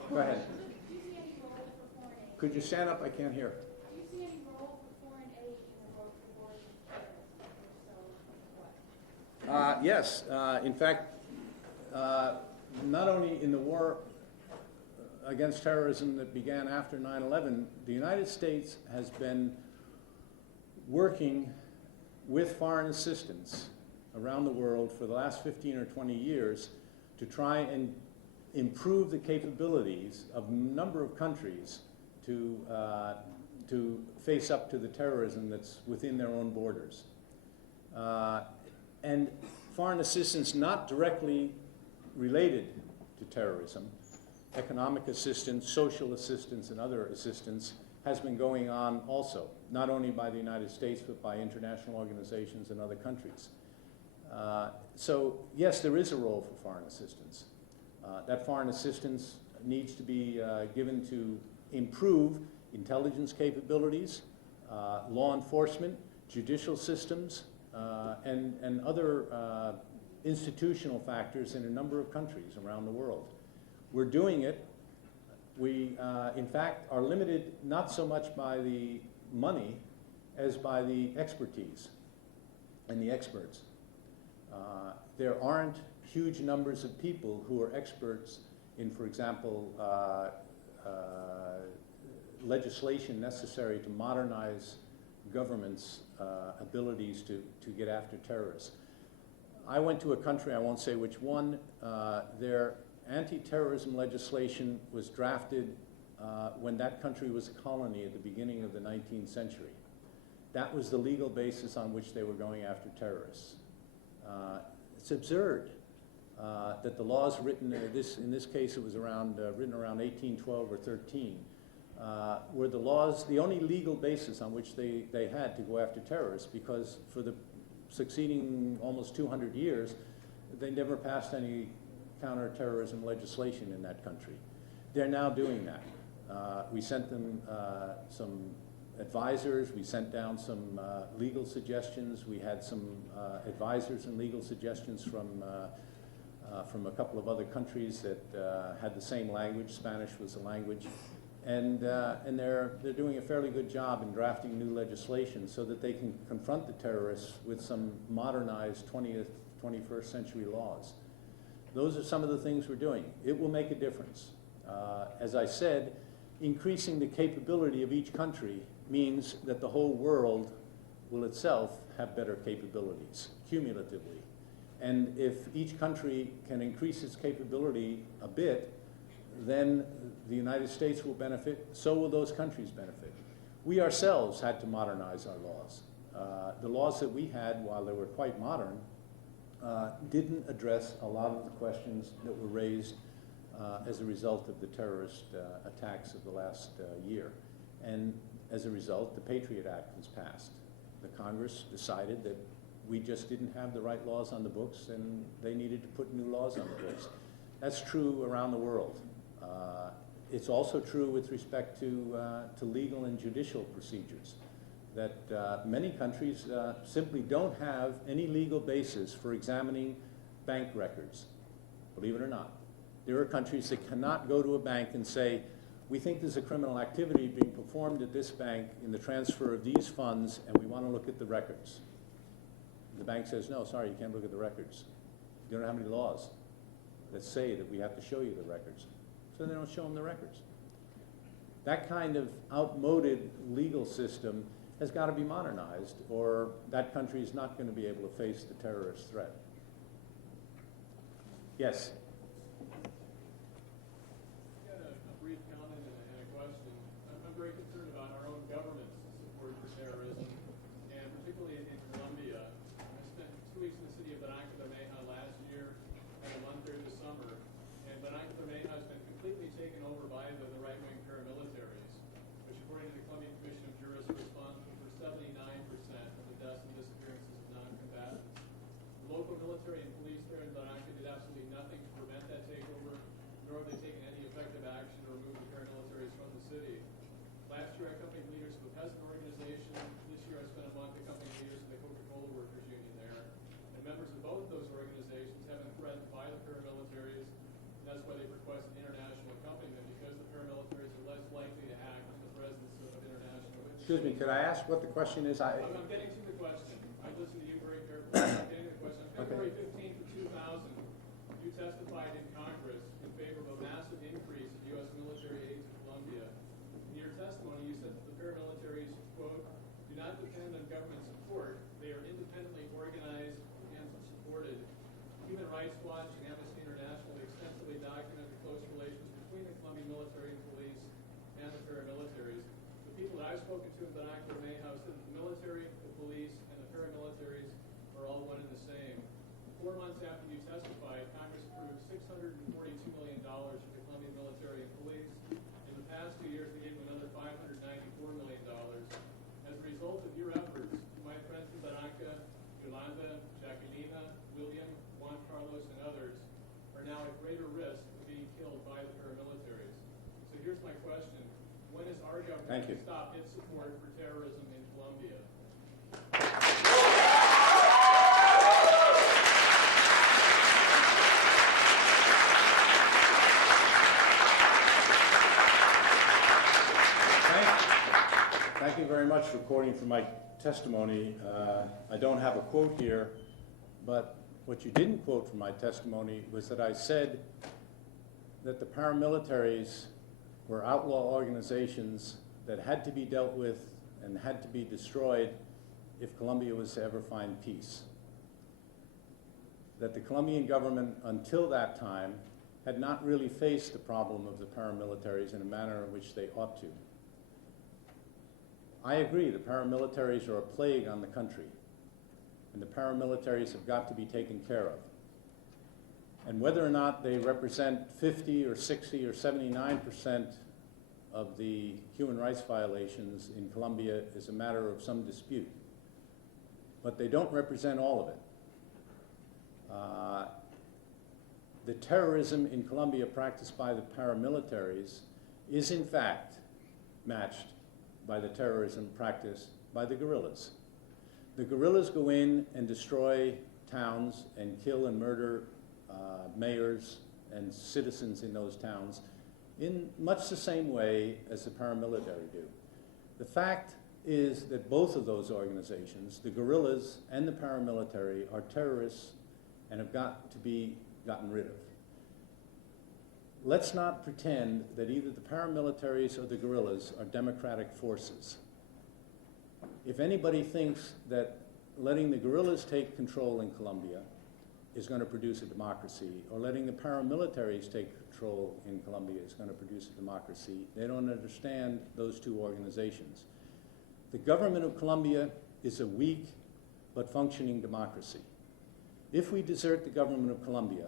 Go ahead. Do you see any role for foreign aid? Could you stand up? I can't hear. Do you see any role for foreign aid in the war against terrorism? If so, what? Yes. In fact, not only in the war against terrorism that began after 9/11, the United States has been working with foreign assistance around the world for the last 15 or 20 years to try and improve the capabilities of a number of countries to face up to the terrorism that's within their own borders. And foreign assistance not directly related to terrorism, economic assistance, social assistance, and other assistance has been going on also, not only by the United States, but by international organizations and other countries. So yes, there is a role for foreign assistance. That foreign assistance needs to be given to improve intelligence capabilities, law enforcement, judicial systems, and other institutional factors in a number of countries around the world. We're doing it. We, in fact, are limited not so much by the money as by the expertise and the experts. There aren't huge numbers of people who are experts in, for example, legislation necessary to modernize governments' abilities to get after terrorists. I went to a country, I won't say which one, their anti-terrorism legislation was drafted when that country was a colony at the beginning of the 19th century. That was the legal basis on which they were going after terrorists. It's absurd that the laws written, in this case it was written around 1812 or 13, were the laws, the only legal basis on which they had to go after terrorists, because for the succeeding almost 200 years, they never passed any counterterrorism legislation in that country. They're now doing that. We sent them some advisors, we sent down some legal suggestions, we had some advisors and legal suggestions from a couple of other countries that had the same language. Spanish was the language. And they're doing a fairly good job in drafting new legislation so that they can confront the terrorists with some modernized 20th, 21st century laws. Those are some of the things we're doing. It will make a difference. As I said, increasing the capability of each country means that the whole world will itself have better capabilities, cumulatively. And if each country can increase its capability a bit, then the United States will benefit, so will those countries benefit. We ourselves had to modernize our laws. The laws that we had, while they were quite modern, didn't address a lot of the questions that were raised as a result of the terrorist attacks of the last year. And as a result, the Patriot Act was passed. The Congress decided that we just didn't have the right laws on the books, and they needed to put new laws on the books. That's true around the world. It's also true with respect to legal and judicial procedures, that many countries simply don't have any legal basis for examining bank records, believe it or not. There are countries that cannot go to a bank and say, we think there's a criminal activity being performed at this bank in the transfer of these funds, and we want to look at the records. The bank says, no, sorry, you can't look at the records. You don't have any laws that say that we have to show you the records, so they don't show them the records. That kind of outmoded legal system has got to be modernized, or that country is not going to be able to face the terrorist threat. Yes? Got a brief comment and a question. I'm very concerned about our own government's support for terrorism, and particularly in Colombia. I spent 2 weeks in the city of Barranquilla last year and a month there this summer, and Barranquilla has been completely taken over by the right-wing paramilitaries, which according to the Colombian Commission of Jurists are responsible for 79% of the deaths and disappearances of non-combatants. The local military and police there in Barranquilla did absolutely nothing to prevent that takeover, nor have they taken any effective action to remove the paramilitaries from the city. Last year I accompanied leaders of a peasant organization. This year I spent a month accompanying leaders of the Coca-Cola Workers Union there. And members of both those organizations have been threatened by the paramilitaries, and that's why they've requested international accompaniment, because the paramilitaries are less likely to act in the presence of international witnesses. Excuse me, could I ask what the question is? I'm getting to the question. I listened to you very carefully. I'm getting to the question. On February 15th of 2000, you testified in Congress in favor of a massive increase in U.S. military aid to Colombia. In your testimony, you said that the paramilitaries, quote, do not depend on government support. They are independently organized and supported. Human Rights Watch and Amnesty International have extensively documented the close relations between the Colombian military and police and the paramilitaries. The people that I've spoken to in Barranquilla said that the military, the police, and the paramilitaries are all one and the same. 4 months after you testified, Congress approved $642 million for the Colombian military and police. In the past 2 years, they gave them another $594 million. As a result of your efforts, my friends in Barranca, Yolanda, Jacquelina, William, Juan Carlos, and others are now at greater risk of being killed by the paramilitaries. So here's my question. When is our government going to stop its support for terrorism in Colombia? Thank you very much for quoting from my testimony. I don't have a quote here, but what you didn't quote from my testimony was that I said that the paramilitaries were outlaw organizations that had to be dealt with and had to be destroyed if Colombia was to ever find peace. That the Colombian government, until that time, had not really faced the problem of the paramilitaries in a manner in which they ought to. I agree, the paramilitaries are a plague on the country, and the paramilitaries have got to be taken care of. And whether or not they represent 50 or 60 or 79% of the human rights violations in Colombia is a matter of some dispute. But they don't represent all of it. The terrorism in Colombia practiced by the paramilitaries is in fact matched by the terrorism practiced by the guerrillas. The guerrillas go in and destroy towns and kill and murder mayors and citizens in those towns in much the same way as the paramilitary do. The fact is that both of those organizations, the guerrillas and the paramilitary, are terrorists and have got to be gotten rid of. Let's not pretend that either the paramilitaries or the guerrillas are democratic forces. If anybody thinks that letting the guerrillas take control in Colombia is going to produce a democracy, or letting the paramilitaries take control in Colombia is going to produce a democracy, they don't understand those two organizations. The government of Colombia is a weak but functioning democracy. If we desert the government of Colombia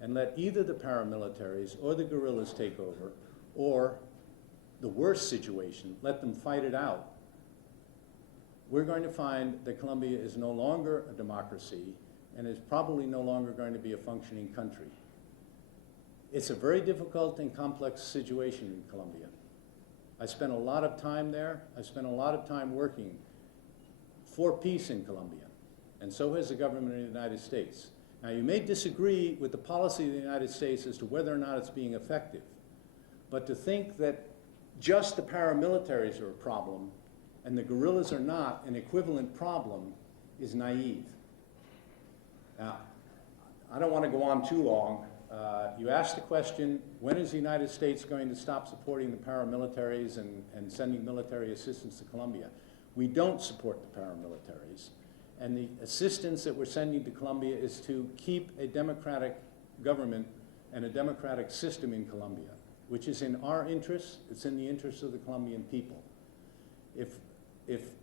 and let either the paramilitaries or the guerrillas take over, or the worst situation, let them fight it out, we're going to find that Colombia is no longer a democracy and is probably no longer going to be a functioning country. It's a very difficult and complex situation in Colombia. I spent a lot of time there. I spent a lot of time working for peace in Colombia, and so has the government of the United States. Now, you may disagree with the policy of the United States as to whether or not it's being effective, but to think that just the paramilitaries are a problem and the guerrillas are not an equivalent problem is naive. Now, I don't want to go on too long. You asked the question, when is the United States going to stop supporting the paramilitaries and sending military assistance to Colombia? We don't support the paramilitaries. And the assistance that we're sending to Colombia is to keep a democratic government and a democratic system in Colombia, which is in our interests. It's in the interests of the Colombian people. If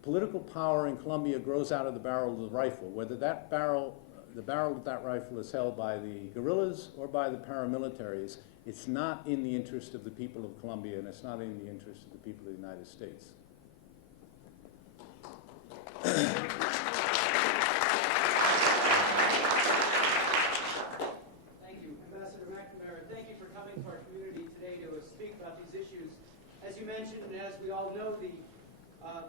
political power in Colombia grows out of the barrel of the rifle, whether the barrel of that rifle is held by the guerrillas or by the paramilitaries, it's not in the interest of the people of Colombia, and it's not in the interest of the people of the United States. Thank you, Ambassador McNamara. Thank you for coming to our community today to speak about these issues. As you mentioned, and as we all know,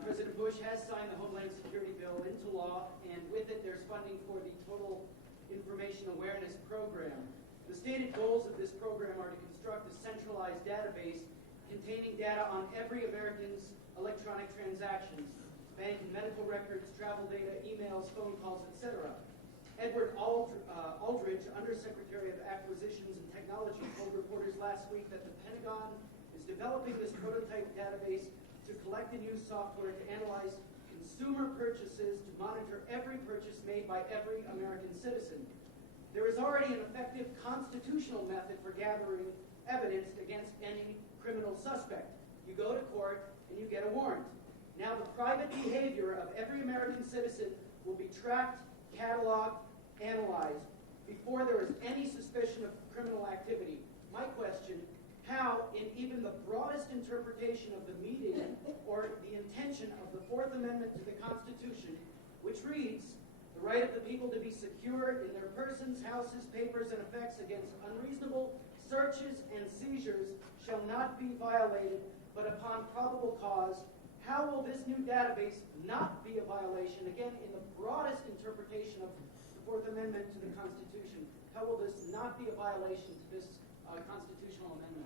President Bush has signed the Homeland Security Bill into law, and with it there's funding for the Total Information Awareness Program. The stated goals of this program are to construct a centralized database containing data on every American's electronic transactions, bank and medical records, travel data, emails, phone calls, etc. Edward Aldridge, Undersecretary of Acquisitions and Technology, told reporters last week that the Pentagon is developing this prototype database to collect and use software to analyze consumer purchases to monitor every purchase made by every American citizen. There is already an effective constitutional method for gathering evidence against any criminal suspect. You go to court and you get a warrant. Now the private behavior of every American citizen will be tracked, cataloged, analyzed before there is any suspicion of criminal activity. My question, how, in even the broadest interpretation of the meaning or the intention of the Fourth Amendment to the Constitution, which reads, the right of the people to be secure in their persons, houses, papers, and effects against unreasonable searches and seizures shall not be violated, but upon probable cause, how will this new database not be a violation? Again, in the broadest interpretation of the Fourth Amendment to the Constitution, how will this not be a violation to this constitutional amendment?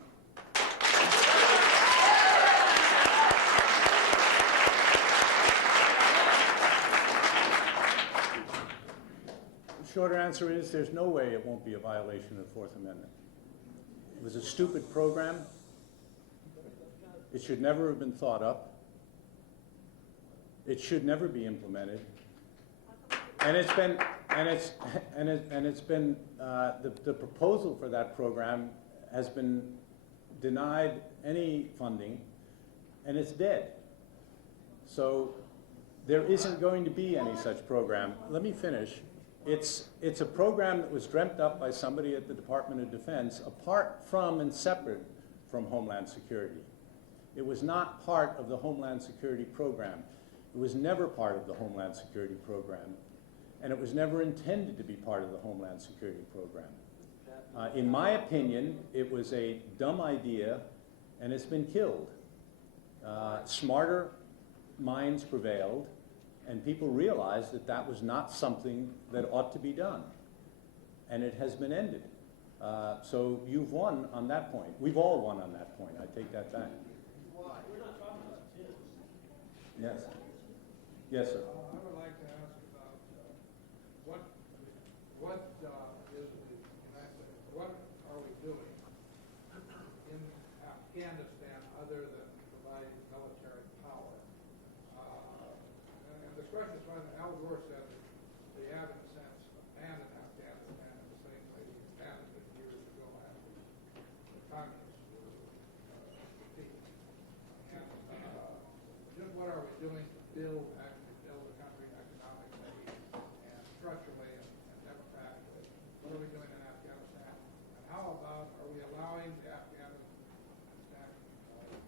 The shorter answer is there's no way it won't be a violation of the Fourth Amendment. It was a stupid program. It should never have been thought up. It should never be implemented. And it's been, the proposal for that program has been denied any funding, and it's dead. So there isn't going to be any such program. Let me finish. It's a program that was dreamt up by somebody at the Department of Defense apart from and separate from Homeland Security. It was not part of the Homeland Security program. It was never part of the Homeland Security program, and it was never intended to be part of the Homeland Security program. In my opinion, it was a dumb idea, and it's been killed. Smarter minds prevailed, and people realized that that was not something that ought to be done, and it has been ended. So you've won on that point. We've all won on that point. I take that back. Why? We're not talking about Tim. Yes. Yes, sir. I would like to ask about what are we doing in Afghanistan other than providing military power? And this question is when Al Gore said that they have, in a sense, abandoned Afghanistan in the same way he abandoned it years ago after the communists were defeated. And just what are we doing to build the country economically and structurally and democratically? What are we doing in Afghanistan? And how about, are we allowing the Afghanistan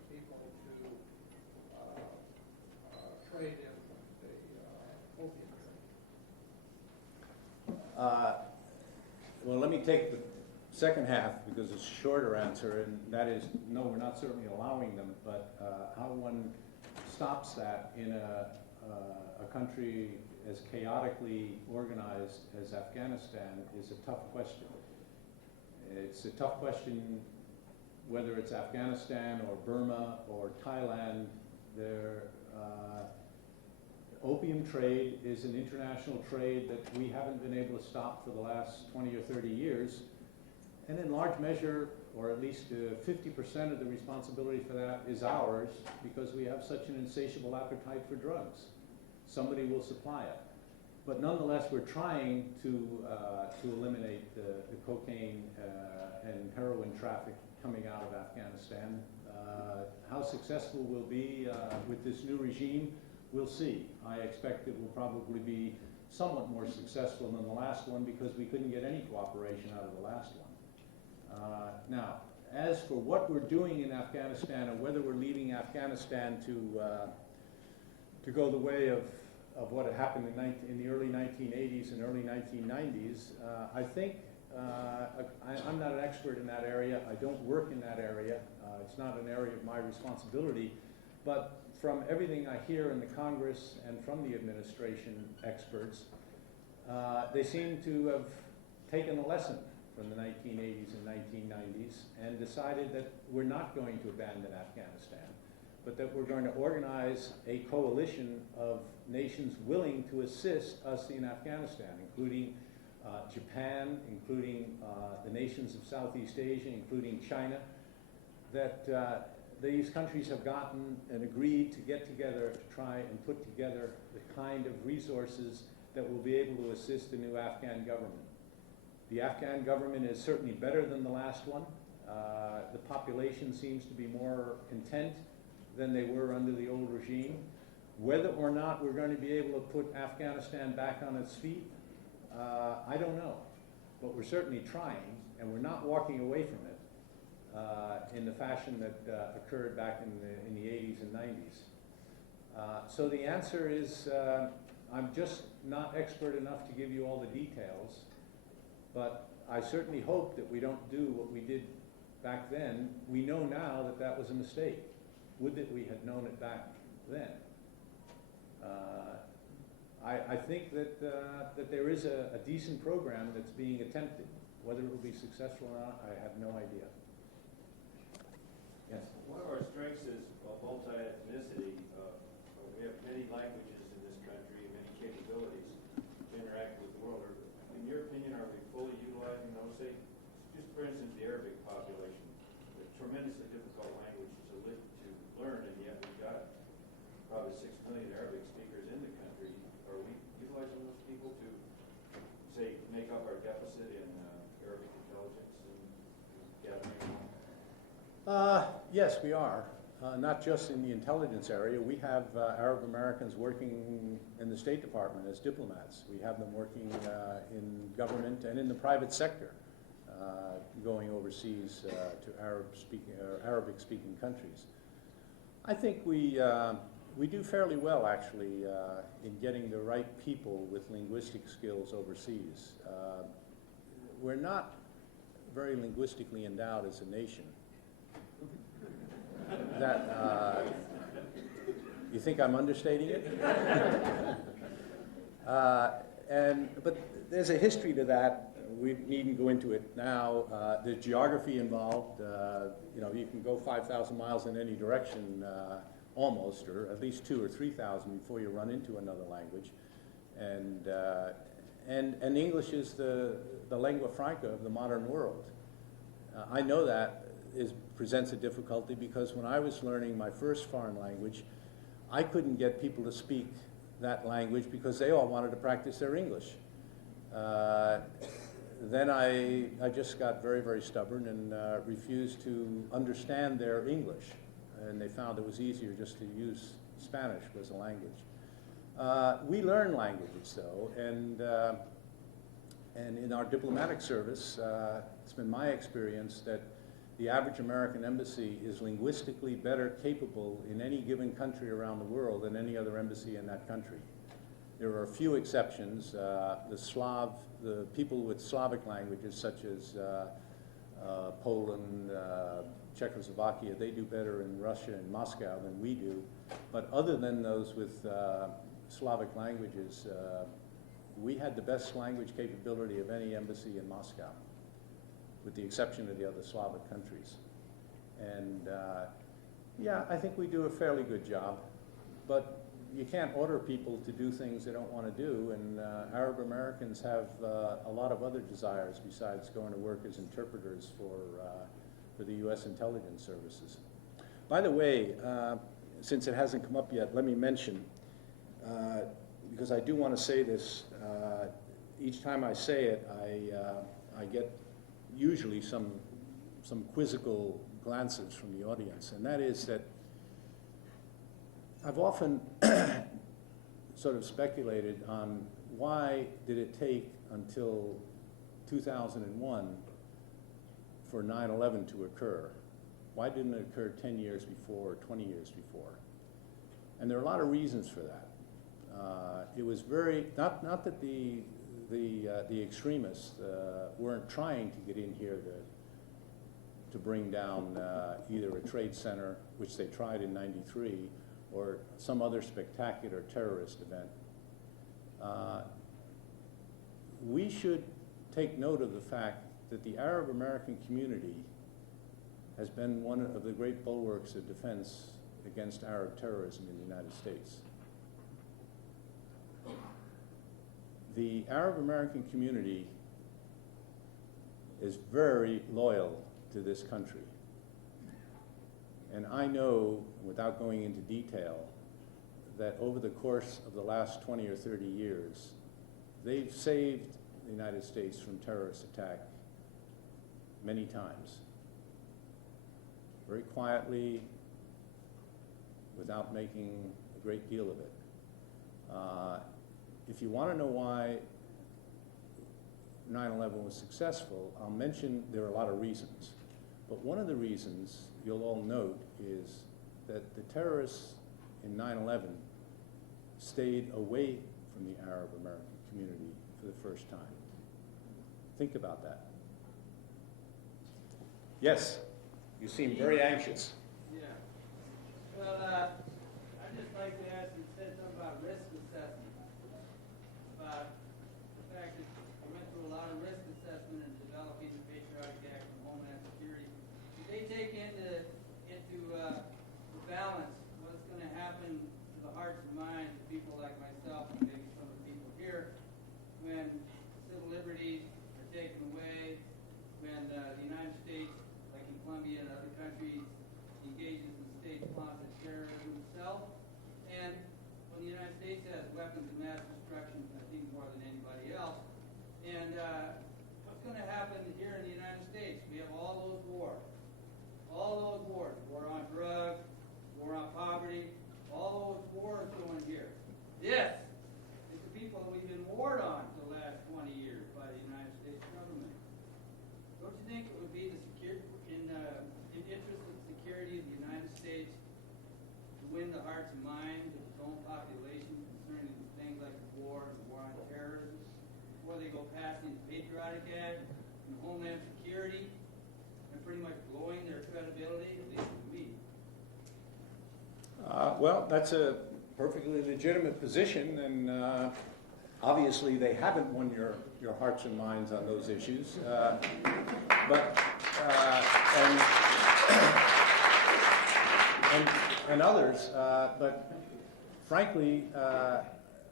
people to trade in the opium trade? Well, let me take the second half because it's a shorter answer, and that is, no, we're not certainly allowing them, but how one stops that in a country as chaotically organized as Afghanistan is a tough question. It's a tough question whether it's Afghanistan or Burma or Thailand. opium trade is an international trade that we haven't been able to stop for the last 20 or 30 years. And in large measure, or at least 50% of the responsibility for that is ours, because we have such an insatiable appetite for drugs. Somebody will supply it. But nonetheless, we're trying to eliminate the cocaine and heroin traffic coming out of Afghanistan. How successful we'll be with this new regime, we'll see. I expect it will probably be somewhat more successful than the last one, because we couldn't get any cooperation out of the last one. Now, as for what we're doing in Afghanistan, and whether we're leaving Afghanistan to go the way of what had happened in the early 1980s and early 1990s, I think, I'm not an expert in that area. I don't work in that area. It's not an area of my responsibility. But from everything I hear in the Congress and from the administration experts, they seem to have taken a lesson from the 1980s and 1990s and decided that we're not going to abandon Afghanistan, but that we're going to organize a coalition of nations willing to assist us in Afghanistan, including Japan, including the nations of Southeast Asia, including China, that these countries have gotten and agreed to get together to try and put together the kind of resources that will be able to assist the new Afghan government. The Afghan government is certainly better than the last one. The population seems to be more content than they were under the old regime. Whether or not we're going to be able to put Afghanistan back on its feet, I don't know. But we're certainly trying, and we're not walking away from it in the fashion that occurred back in the 80s and 90s. So the answer is, I'm just not expert enough to give you all the details, but I certainly hope that we don't do what we did back then. We know now that that was a mistake. Would that we had known it back then. I think that there is a decent program that's being attempted. Whether it will be successful or not, I have no idea. Yes? One of our strengths is multi-ethnicity. We have many languages in this country and many capabilities to interact with the world. In your opinion, are we fully utilizing those? Say, just for instance, the Arabic population, a tremendously difficult language to learn, and yet we've got probably 6 million Arabic speakers in the country. Are we utilizing those people to, say, make up our deficit in Arabic intelligence and gathering? Yes, we are. Not just in the intelligence area. We have Arab Americans working in the State Department as diplomats. We have them working in government and in the private sector, going overseas to Arabic-speaking countries. I think we do fairly well, actually, in getting the right people with linguistic skills overseas. We're not very linguistically endowed as a nation. That you think I'm understating it? But there's a history to that. We needn't go into it now. There's geography involved. You can go 5,000 miles in any direction, almost, or at least 2,000 or 3,000 before you run into another language. And English is the lingua franca of the modern world. I know that presents a difficulty because when I was learning my first foreign language, I couldn't get people to speak that language because they all wanted to practice their English. Then I just got very, very stubborn and refused to understand their English. And they found it was easier just to use Spanish as a language. We learn languages, though, and in our diplomatic service, it's been my experience that the average American embassy is linguistically better capable in any given country around the world than any other embassy in that country. There are a few exceptions. The people with Slavic languages, such as Poland, Czechoslovakia, they do better in Russia and Moscow than we do. But other than those with Slavic languages, we had the best language capability of any embassy in Moscow, with the exception of the other Slavic countries. And yeah, I think we do a fairly good job. But you can't order people to do things they don't want to do, and Arab Americans have a lot of other desires besides going to work as interpreters for the U.S. intelligence services. By the way, since it hasn't come up yet, let me mention, because I do want to say this, each time I say it, I get usually some quizzical glances from the audience, and that is that I've often sort of speculated on why did it take until 2001 for 9/11 to occur? Why didn't it occur 10 years before or 20 years before? And there are a lot of reasons for that. It was very, not that the extremists weren't trying to get in here to bring down either a trade center, which they tried in '93, or some other spectacular terrorist event. We should take note of the fact that the Arab American community has been one of the great bulwarks of defense against Arab terrorism in the United States. The Arab American community is very loyal to this country. And I know, without going into detail, that over the course of the last 20 or 30 years, they've saved the United States from terrorist attack many times. Very quietly, without making a great deal of it. If you want to know why 9/11 was successful, I'll mention there are a lot of reasons. But one of the reasons you'll all note is that the terrorists in 9/11 stayed away from the Arab American community for the first time. Think about that. Yes, you seem very anxious. Yeah. Well, I'd just like to ask, you said something about risk assessment. About the fact that you went through a lot of risk assessment in developing the Patriotic Act and Homeland Security. Did they take into balance what's going to happen to the hearts and minds of people like myself and maybe some of the people here when civil liberties are taken away, when the United States, like in Colombia and other countries, engages in state-sponsored terrorism itself, and when the United States has weapons of mass destruction, I think more than anybody else, and what's going to happen here in the United States? We have all those wars, war on drugs, war on poverty, all those wars going here. This is the people that we've been warred on for the last 20 years by the United States government. Don't you think it would be in interest of the security of the United States to win the hearts and minds of its own population concerning things like the war and the war on terrorism before they go past the Patriotic Act and Homeland Security and pretty much blowing their credibility, at least to me? Well, that's a perfectly legitimate position, and obviously they haven't won your hearts and minds on those issues. And others, but frankly,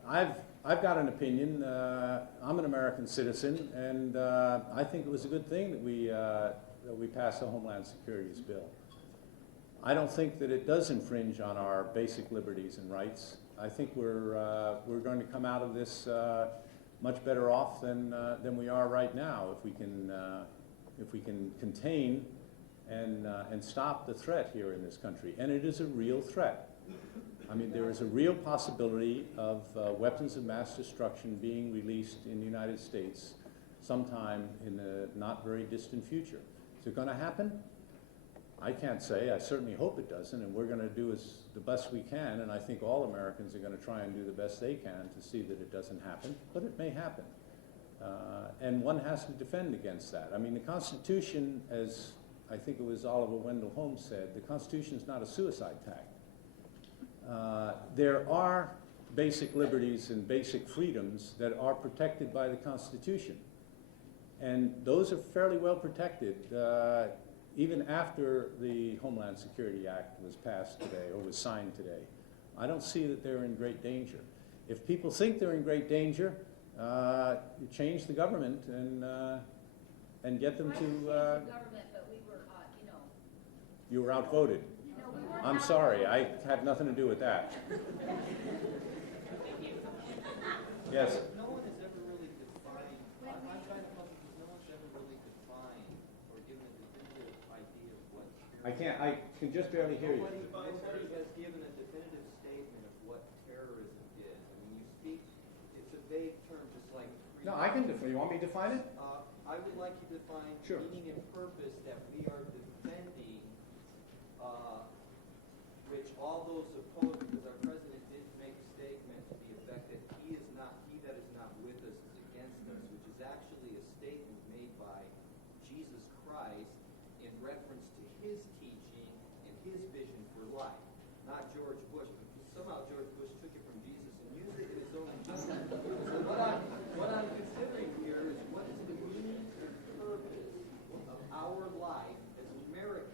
I've got an opinion. I'm an American citizen, and I think it was a good thing that we passed the Homeland Security's bill. I don't think that it does infringe on our basic liberties and rights. I think we're going to come out of this much better off than we are right now if we can contain and stop the threat here in this country. And it is a real threat. I mean, there is a real possibility of weapons of mass destruction being released in the United States sometime in the not very distant future. Is it going to happen? I can't say. I certainly hope it doesn't, and we're going to do the best we can, and I think all Americans are going to try and do the best they can to see that it doesn't happen, but it may happen. And one has to defend against that. I mean, the Constitution, as I think it was Oliver Wendell Holmes said, the Constitution is not a suicide pact. There are basic liberties and basic freedoms that are protected by the Constitution, and those are fairly well protected even after the Homeland Security Act was passed today or was signed today. I don't see that they're in great danger. If people think they're in great danger, you change the government and get them I changed to. the government, but we were, You were outvoted. no, we weren't. I'm sorry, I had nothing to do with that. Yes. No one has ever really defined, I'm trying to come up with, no one's ever really defined or given a definitive idea of what. I can just barely hear you. Nobody has given a definitive statement of what terrorism is. I mean, you speak, it's a vague term, just like. No, I can define. You want me to define it? I would like you to define Sure. meaning and purpose that we are defending, which all those opposed, because our president did make a statement to the effect that he that is not with us is against us, which is actually a statement made by Jesus Christ in reference to his teaching and his vision for life, not George Bush. Because somehow George Bush took it from Jesus and used it in his own agenda. So what I'm considering here is what is the meaning and purpose of our life as Americans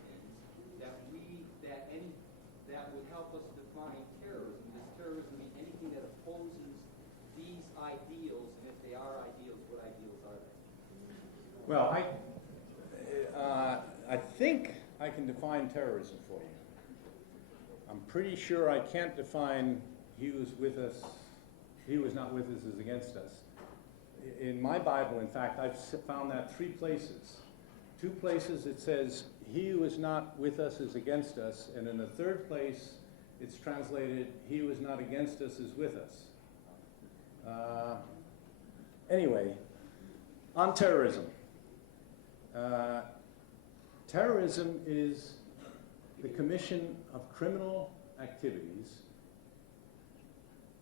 that would help us define terrorism. Does terrorism mean anything that opposes these ideals, and if they are ideals, what ideals are they? Well, I think I can define terrorism for you. I'm pretty sure I can't define he was with us, he was not with us is against us. In my Bible, in fact, I've found that 3 places. 2 places it says he who is not with us is against us, and in the 3rd place it's translated he who is not against us is with us. Anyway, on terrorism. Terrorism is the commission of criminal activities,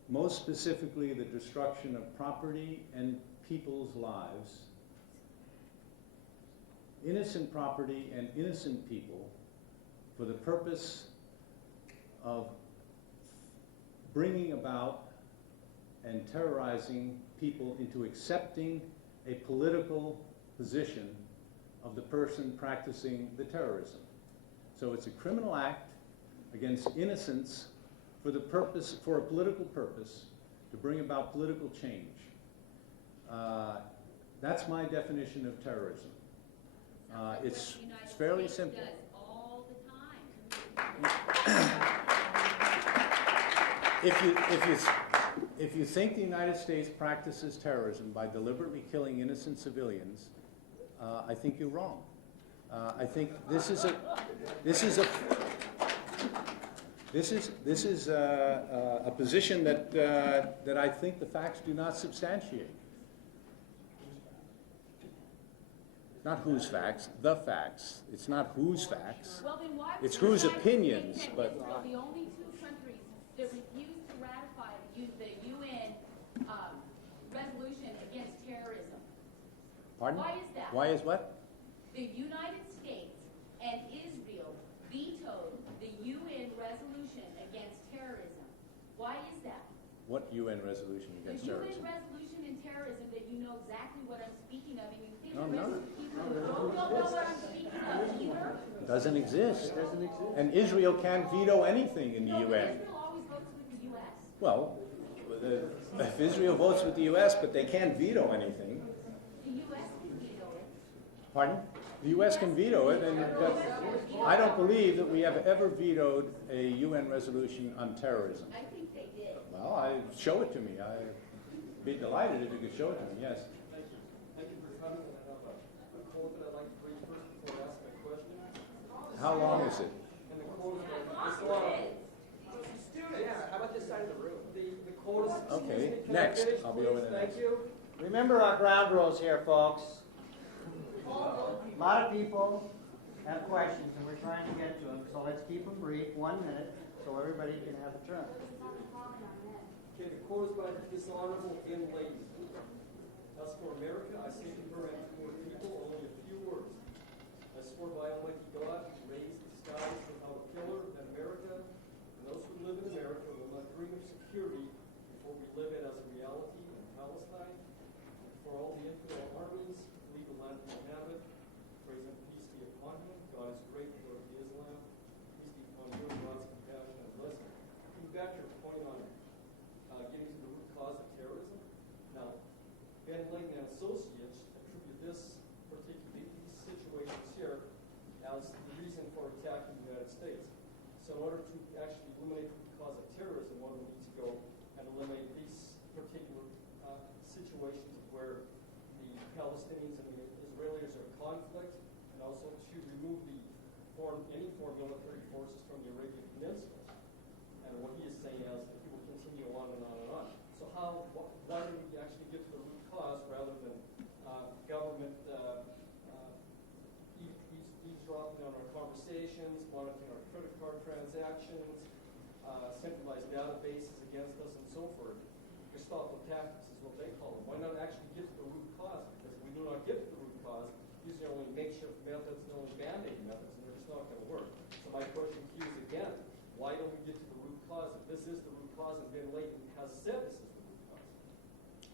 most specifically the destruction of property and people's lives, innocent property and innocent people, for the purpose of bringing about and terrorizing people into accepting a political position of the person practicing the terrorism. So it's a criminal act against innocents for the purpose, for a political purpose, to bring about political change. That's my definition of terrorism. It's fairly simple. Does all the time. If you think the United States practices terrorism by deliberately killing innocent civilians, I think you're wrong. I think this is a position that I think the facts do not substantiate. Not whose facts, the facts. It's not whose facts. Well, then why It's was whose the United opinions, States and but- Israel the only 2 countries that refused to ratify the UN resolution against terrorism? Pardon? Why is that? Why is what? The United States and Israel vetoed the UN resolution against terrorism. Why is that? What UN resolution against The terrorism? UN resolution in terrorism that you know exactly what I'm speaking of, and you think No, the rest no. of the people don't know what I'm speaking of either? Doesn't exist. And Israel can't veto anything in the No, but UN. Israel always votes with the US. Well, if Israel votes with the U.S., but they can't veto anything. The US can veto it. Pardon? The U.S. can veto it, and I don't believe that we have ever vetoed a UN resolution on terrorism. I think they did. Well, show it to me. I'd be delighted if you could show it to me, yes. Thank you. Thank you for coming, and I have a quote that I'd like to read first before I ask my question. How long is it? And the quote is by this law. Yeah, how about this side of the room? The quote is. Okay, Can I next. finish, I'll be over please? there next. Thank you. Remember our ground rules here, folks. A lot of people have questions, and we're trying to get to them, so let's keep them brief, 1 minute, so everybody can have a turn. Okay, the quote is by this honorable young lady. As for America, I say to her and to her people only a few words. I swear by Almighty God, who raised the skies without a pillar, that America and those who live in America will not dream of security before we live it as a reality in Palestine. And for all the infidel armies, leave the land we inhabit. Praise and peace be upon him. God is great, Lord of Islam. Peace be upon you, God's compassion and blessing. You got your Van Layden and Associates attribute these situations here as the reason for attacking the United States. So in order to actually eliminate the cause of terrorism, one would need to go and eliminate these particular situations where the Palestinians and the Israelis are in conflict, and also to remove any foreign military forces from the Arabian Peninsula. And what he is saying is that he will continue on and on and on. So why don't we actually get to the root cause rather than government eavesdropping on our conversations, monitoring our credit card transactions, centralized databases against us, and so forth. Gestapo tactics is what they call it. Why not actually get to the root cause? Because if we do not get to the root cause, these are only makeshift methods and only band-aid methods, and they're just not going to work. So my question to you is again, why don't we get to the root cause? If this is the root cause, and Van Layden has said this is the root cause.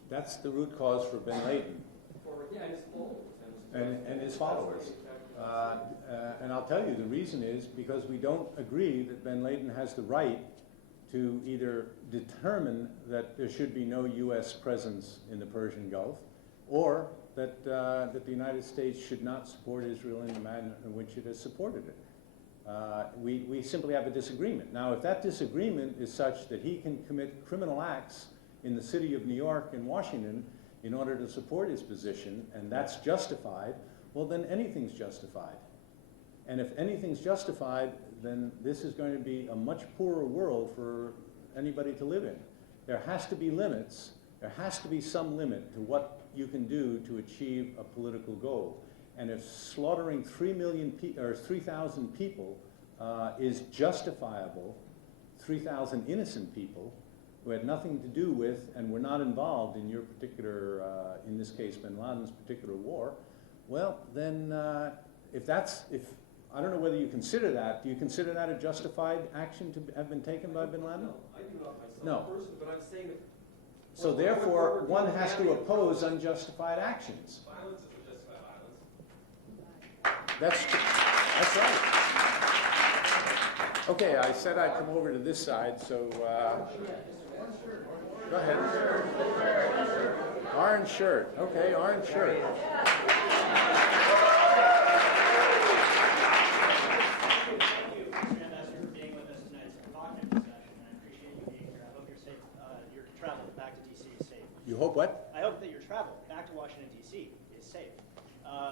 That's the root cause for Ben Laden. And his followers. And his followers. And I'll tell you, the reason is because we don't agree that Ben Laden has the right to either determine that there should be no U.S. presence in the Persian Gulf, or that the United States should not support Israel in the manner in which it has supported it. We simply have a disagreement. Now, if that disagreement is such that he can commit criminal acts in the city of New York and Washington in order to support his position, and that's justified, well, then anything's justified. And if anything's justified, then this is going to be a much poorer world for anybody to live in. There has to be limits. There has to be some limit to what you can do to achieve a political goal. And if slaughtering 3,000 people is justifiable, 3,000 innocent people who had nothing to do with and were not involved in your particular, in this case, Bin Laden's particular war, well, then if I don't know whether you consider that. Do you consider that a justified action to have been taken by Bin Laden? No, I do not myself No. personally, but I'm saying that. So therefore, one has to oppose unjustified actions. Violence is justified violence. That's right. Okay, I said I'd come over to this side, so go ahead. Orange shirt. Okay, orange shirt. Thank you, Mr. Ambassador, for being with us tonight. It's a provocative discussion, and I appreciate you being here. I hope you're safe. Your travel back to D.C. is safe. You hope what? I hope that your travel back to Washington, D.C. is safe.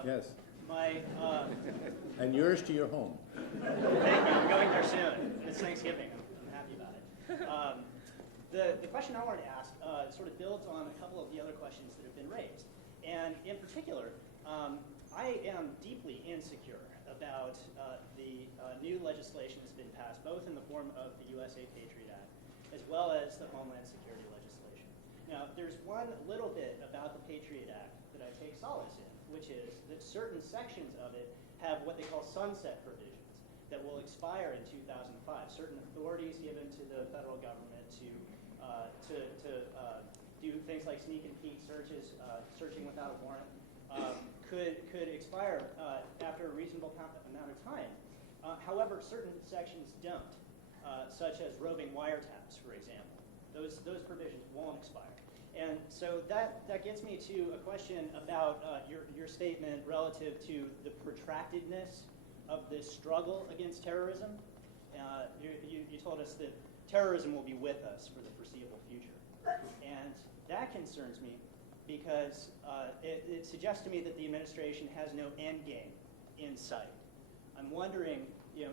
Yes. And yours to your home. Thank you. I'm going there soon. It's Thanksgiving. I'm happy about it. The question I wanted to ask sort of builds on a couple of the other questions that have been raised. And in particular, I am deeply insecure about the new legislation that's been passed, both in the form of the USA Patriot Act, as well as the Homeland Security legislation. Now, there's one little bit about the Patriot Act that I take solace in, which is that certain sections of it have what they call sunset provisions that will expire in 2005. Certain authorities given to the federal government to do things like sneak and peek searches, searching without a warrant, could expire after a reasonable amount of time. However, certain sections don't, such as roving wiretaps, for example. Those provisions won't expire. And so that gets me to a question about your statement relative to the protractedness of this struggle against terrorism. You told us that terrorism will be with us for the foreseeable future. And that concerns me because it suggests to me that the administration has no end game in sight. I'm wondering,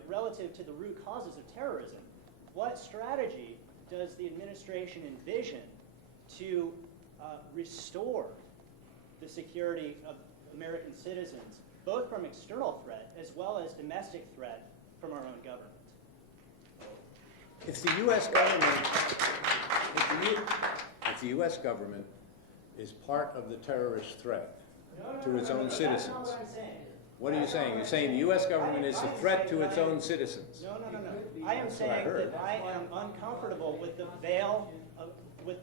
relative to the root causes of terrorism, what strategy does the administration envision to restore the security of American citizens, both from external threat as well as domestic threat from our own government? If the U.S. government is part of the terrorist threat to its own citizens. That's not what I'm saying. What are you saying? You're saying the U.S. government is a threat to its own citizens. No. I am saying that I am uncomfortable with the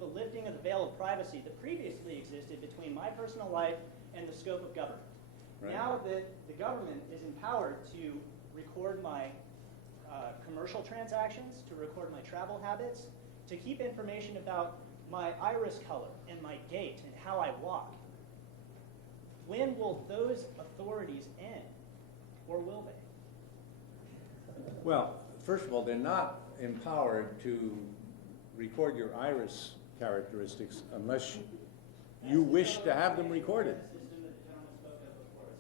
lifting of the veil of privacy that previously existed between my personal life and the scope of government. Right. Now that the government is empowered to record my commercial transactions, to record my travel habits, to keep information about my iris color and my gait and how I walk When will those authorities end, or will they? Well, first of all, they're not empowered to record your iris characteristics unless you wish to have them recorded.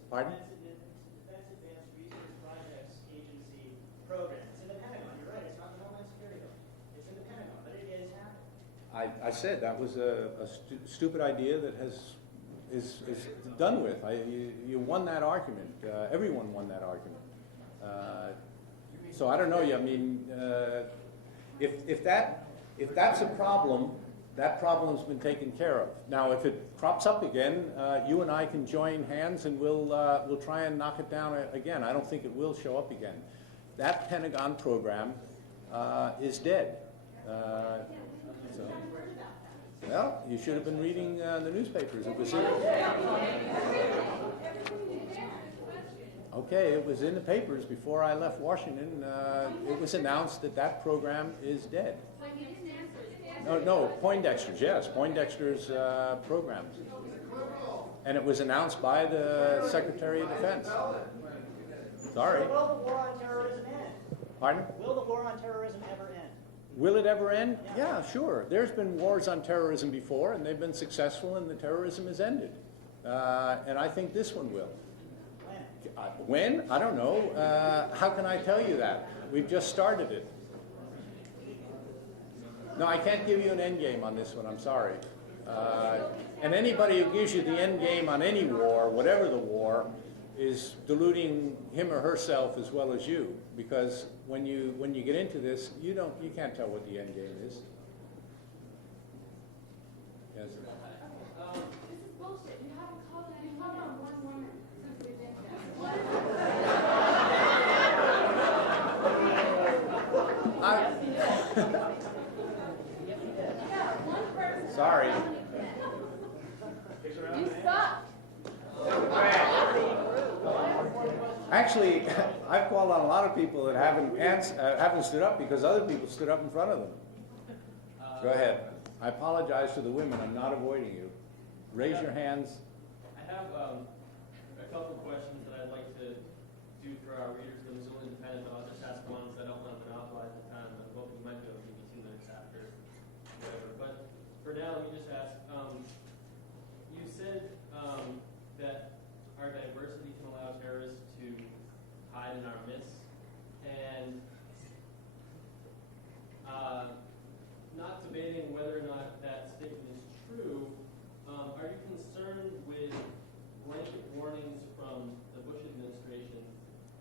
Pardon? Defense Advanced Research Projects Agency program. It's in the Pentagon. You're right. It's not the Homeland Security Bill. It's in the Pentagon, but it is happening. I said that was a stupid idea that is done with. You won that argument. Everyone won that argument. So I don't know. I mean, if that's a problem, that problem's been taken care of. Now, if it crops up again, you and I can join hands and we'll try and knock it down again. I don't think it will show up again. That Pentagon program is dead. Well, you should have been reading the newspapers. It was in, okay, it was in the papers before I left Washington. It was announced that that program is dead. No, Poindexter's, yes, Poindexter's programs. And it was announced by the Secretary of Defense. Sorry. Will the war on terrorism end? Pardon? Will the war on terrorism ever end? Will it ever end? Yeah, sure. There's been wars on terrorism before, and they've been successful, and the terrorism has ended. And I think this one will. When? I don't know. How can I tell you that? We've just started it. No, I can't give you an end game on this one. I'm sorry. And anybody who gives you the end game on any war, whatever the war, is deluding him or herself as well as you. Because when you get into this, you can't tell what the end game is. Yes. This is bullshit. You haven't called on one woman since we've been here. Sorry. You suck. Actually, I've called on a lot of people that haven't stood up because other people stood up in front of them. Go ahead. I apologize to the women. I'm not avoiding you. Raise your hands. I have a couple of questions that I'd like to do for our readers of the Missoula Independent, but I'll just ask one because I don't want to monopolize the time. I'm hoping you might be able to give me 2 minutes after, whatever. But for now, let me just ask, you said that our diversity can allow terrorists to hide in our midst, and not debating whether or not that statement is true, are you concerned with blanket warnings from the Bush administration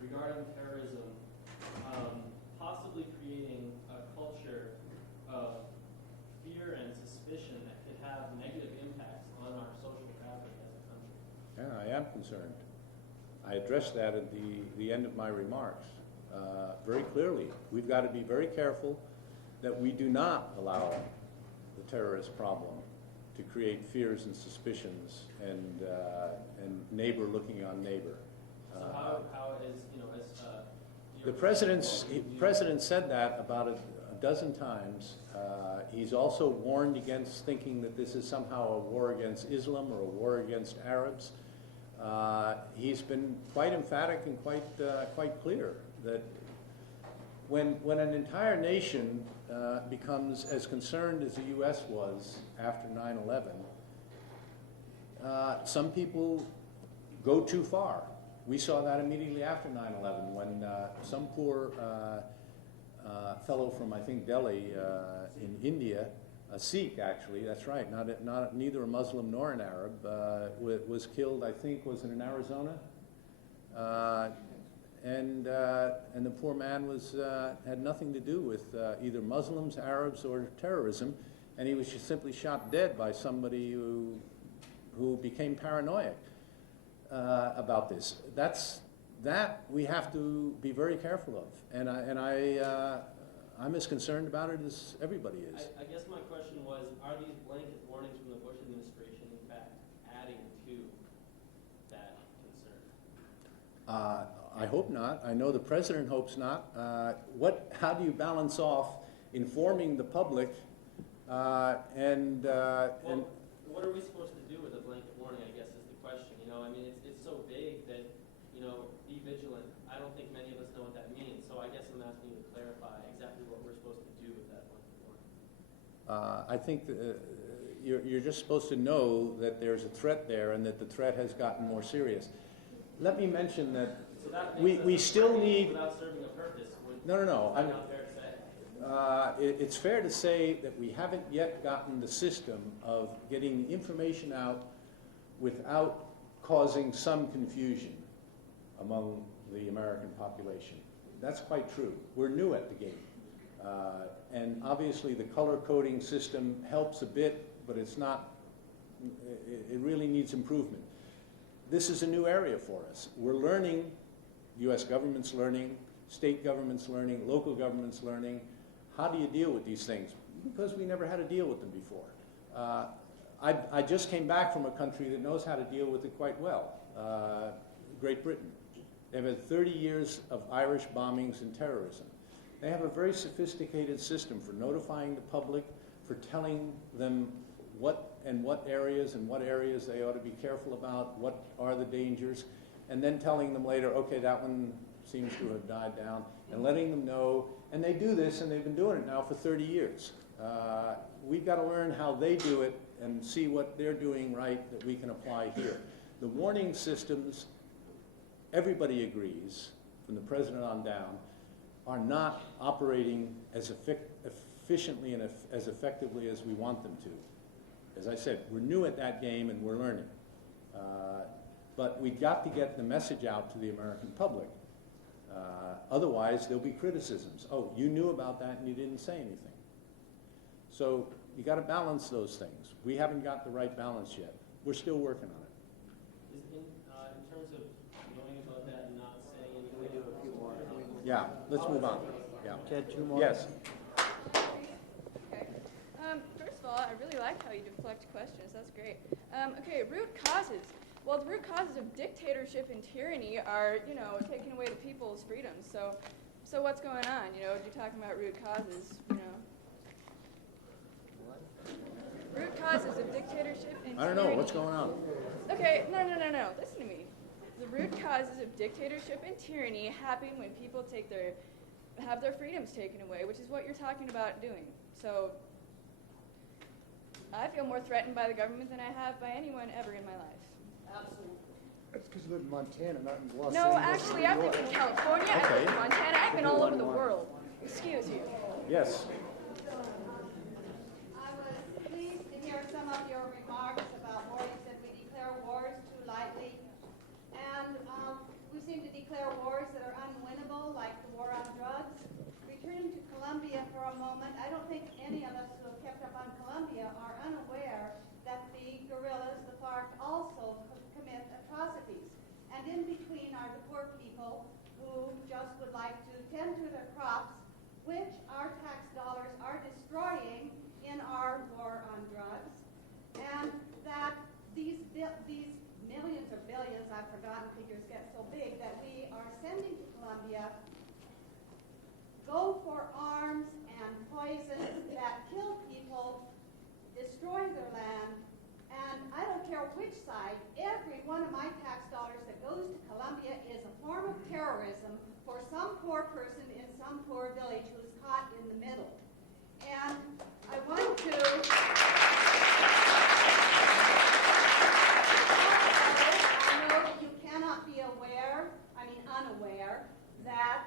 regarding terrorism possibly creating a culture of fear and suspicion that could have negative impacts on our social fabric as a country? Yeah, I am concerned. I addressed that at the end of my remarks very clearly. We've got to be very careful that we do not allow the terrorist problem to create fears and suspicions and neighbor looking on neighbor. So how is, The president said that about a dozen times. He's also warned against thinking that this is somehow a war against Islam or a war against Arabs. He's been quite emphatic and quite clear that when an entire nation becomes as concerned as the U.S. was after 9/11, some people go too far. We saw that immediately after 9/11 when some poor fellow from, I think, Delhi in India, a Sikh actually, that's right, neither a Muslim nor an Arab, was killed, I think, was it in Arizona? And the poor man had nothing to do with either Muslims, Arabs, or terrorism, and he was just simply shot dead by somebody who became paranoid about this. That we have to be very careful of, and I'm as concerned about it as everybody is. I guess my question was, are these blanket warnings from the Bush administration in fact adding to that concern? I hope not. I know the president hopes not. How do you balance off informing the public What are we supposed to do with a blanket warning, I guess, is the question. I mean, vigilant. I don't think many of us know what that means, so I guess I'm asking you to clarify exactly what we're supposed to do with that blanket warning. I think you're just supposed to know that there's a threat there and that the threat has gotten more serious. Let me mention that, So that we still need... without serving a purpose. No. Is that not fair to say? It's fair to say that we haven't yet gotten the system of getting information out without causing some confusion among the American population. That's quite true. We're new at the game. And obviously the color coding system helps a bit, but it's not, it really needs improvement. This is a new area for us. We're learning, U.S. government's learning, state government's learning, local government's learning. How do you deal with these things? Because we never had to deal with them before. I just came back from a country that knows how to deal with it quite well, Great Britain. They've had 30 years of Irish bombings and terrorism. They have a very sophisticated system for notifying the public, for telling them what areas they ought to be careful about, what are the dangers, and then telling them later, okay, that one seems to have died down, and letting them know. And they do this, and they've been doing it now for 30 years. We've got to learn how they do it and see what they're doing right that we can apply here. The warning systems, everybody agrees, from the president on down, are not operating as efficiently and as effectively as we want them to. As I said, we're new at that game and we're learning. But we've got to get the message out to the American public. Otherwise, there'll be criticisms. Oh, you knew about that and you didn't say anything. So you got to balance those things. We haven't got the right balance yet. We're still working on it. In terms of knowing about that and not saying anything, we do a few more. Yeah, let's move on. Yeah. Ted, two more? Yes. Okay. First of all, I really like how you deflect questions. That's great. Okay, root causes. Well, the root causes of dictatorship and tyranny are, taking away the people's freedoms. So what's going on? You're talking about root causes, Root causes of dictatorship and tyranny. I don't know. What's going on? Okay, no. Listen to me. The root causes of dictatorship and tyranny happen when people have their freedoms taken away, which is what you're talking about doing. So I feel more threatened by the government than I have by anyone ever in my life. Absolutely. That's because you live in Montana, not in Los No, Angeles. actually, I've lived in California, I've lived in Montana, I've been all over the world. Excuse you. Yes. I was pleased to hear some of your remarks about wars that we declare wars too lightly. And we seem to declare wars that are unwinnable, like the war on drugs. Returning to Colombia for a moment, I don't think any of us who have kept up on Colombia are unaware that the guerrillas, the FARC, also commit atrocities. And in between are the poor people who just would like to tend to their crops, which our tax dollars are destroying in our war on drugs. And that these millions or billions, I've forgotten, figures get so big, that we are sending to Colombia go for arms and poisons that kill people, destroy their land, and I don't care which side, every one of my tax dollars that goes to Colombia is a form of terrorism for some poor person in some poor village who's caught in the middle. And I want to I know that you cannot be unaware that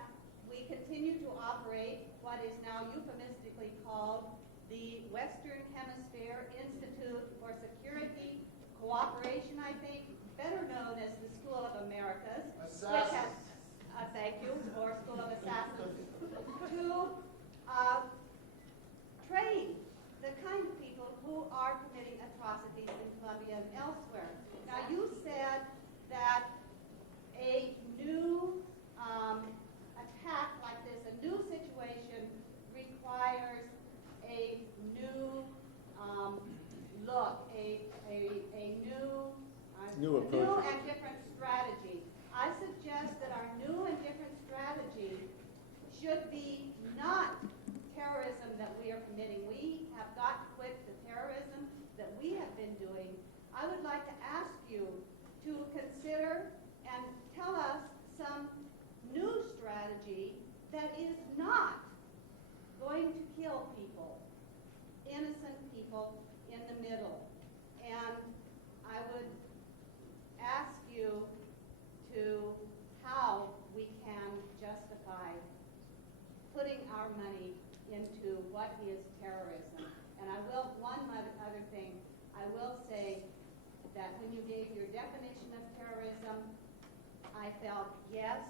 we continue to operate what is now euphemistically called the Western Hemisphere Institute for Security Cooperation, I think, better known as the School of Americas, which has, thank you, or School of Assassins, to train the kind of people who are committing atrocities in Colombia and elsewhere. Now, you said that a new attack like this, a new situation, requires a new look, a new and different strategy. I suggest that our new and different strategy should be not terrorism that we are committing. We have got to quit the terrorism that we have been doing. I would like to ask you to consider and tell us some new strategy that is not going to kill people, innocent people in the middle. And I would ask you to how we can justify putting our money into what is terrorism. And I will, one other thing, I will say that when you gave your definition of terrorism, I felt, yes,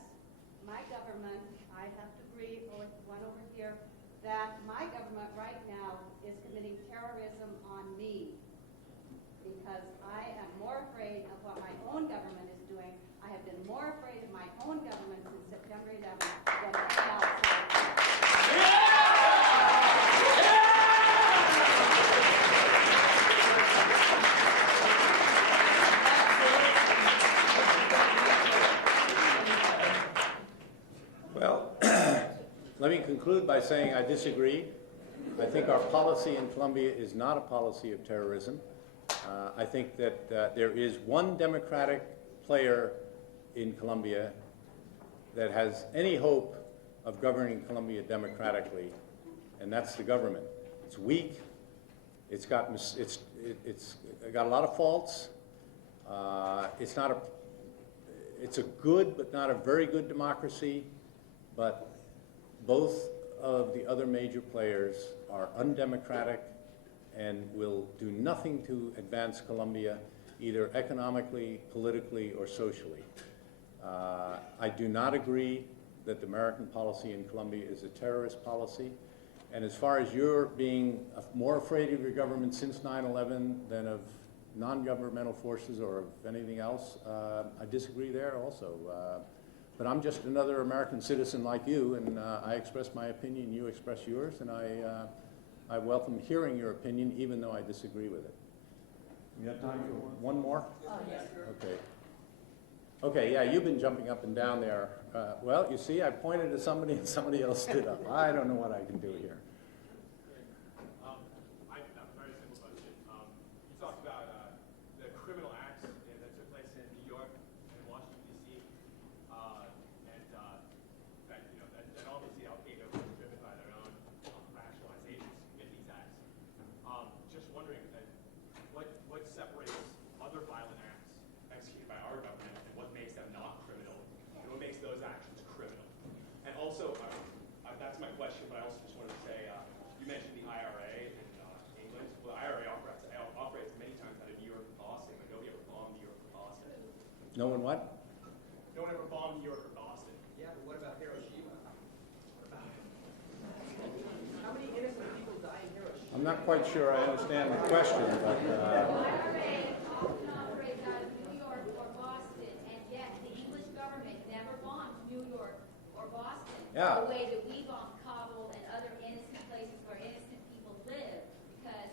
my government, I have to agree with one over here, that my government right now is committing terrorism on me because I am more afraid of what my own government is doing. I have been more afraid of my own government since September 11th than anyone else. Well, let me conclude by saying I disagree. I think our policy in Colombia is not a policy of terrorism. I think that there is one democratic player in Colombia that has any hope of governing Colombia democratically, and that's the government. It's weak. It's got a lot of faults. It's a good but not a very good democracy. But both of the other major players are undemocratic and will do nothing to advance Colombia, either economically, politically, or socially. I do not agree that the American policy in Colombia is a terrorist policy. And as far as you're being more afraid of your government since 9/11 than of non-governmental forces or of anything else, I disagree there also. But I'm just another American citizen like you, and I express my opinion, you express yours, and I welcome hearing your opinion, even though I disagree with it. You have time for one more? Yes, sir. Okay. Okay, yeah, you've been jumping up and down there. Well, you see, I pointed to somebody and somebody else stood up. I don't know what I can do here. I have a very simple question. You talked about the criminal acts that took place in New York and Washington, D.C., and that obviously Al-Qaeda was driven by their own rationalizations to commit these acts. Just wondering, what separates other violent acts executed by our government and what makes them not criminal, and what makes those actions criminal? And also, that's my question, but I also just wanted to say, you mentioned the IRA in England. Well, the IRA operates many times out of New York and Boston, but nobody ever bombed New York or Boston. No one what? No one ever bombed New York or Boston. Yeah, but what about Hiroshima? How many innocent people die in Hiroshima? I'm not quite sure I understand the question, but... IRA often operates out of New York or Boston, and yet the English government never bombed New York or Boston Yeah. the way that we bomb Kabul and other innocent places where innocent people live, because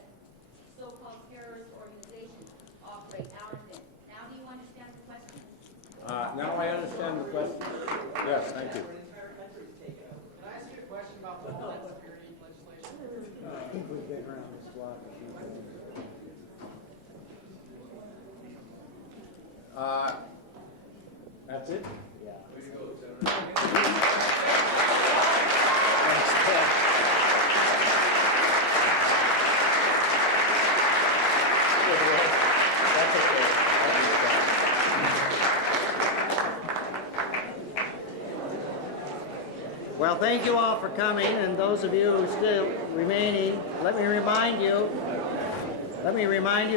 so-called terrorist organizations operate out of it. Now do you understand the question? now I understand the question. Yes, thank you. An entire country is taken over. Can I ask you a question about the Homeland Security legislation? I think we've been around this block a few times. That's it? Yeah. Way to go, Senator. That's okay. Well, thank you all for coming, and those of you who are still remaining, let me remind you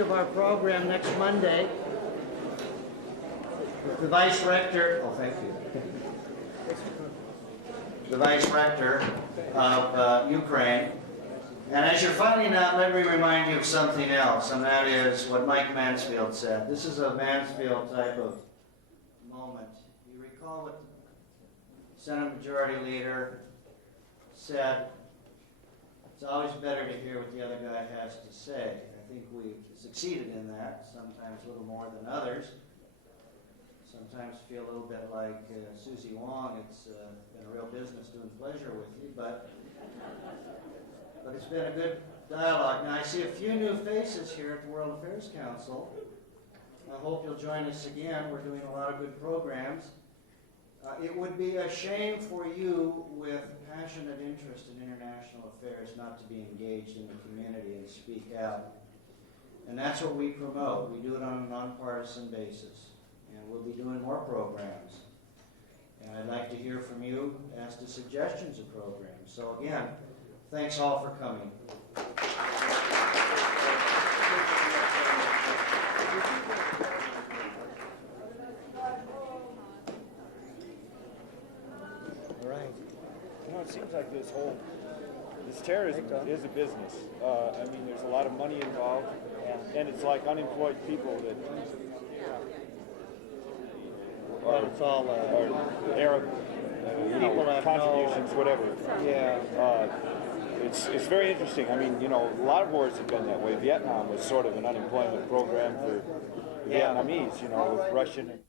of our program next Monday. The Vice Rector, oh, thank you. The Vice Rector of Ukraine. And as you're finding out, let me remind you of something else, and that is what Mike Mansfield said. This is a Mansfield type of moment. You recall what the Senate Majority Leader said, it's always better to hear what the other guy has to say. I think we succeeded in that, sometimes a little more than others. Sometimes feel a little bit like Susie Wong. It's been a real business doing pleasure with you, but it's been a good dialogue. Now I see a few new faces here at the World Affairs Council. I hope you'll join us again. We're doing a lot of good programs. It would be a shame for you with passionate interest in international affairs not to be engaged in the community and speak out. And that's what we promote. We do it on a nonpartisan basis. And we'll be doing more programs. And I'd like to hear from you as to suggestions of programs. So again, thanks all for coming. All right. You know, it seems like this terrorism is a business. I mean, there's a lot of money involved, and it's like unemployed people that It's all are Arab, contributions, whatever. Yeah. It's very interesting. I mean, you know, a lot of wars have been that way. Vietnam was sort of an unemployment program for Vietnamese, you know, with Russian.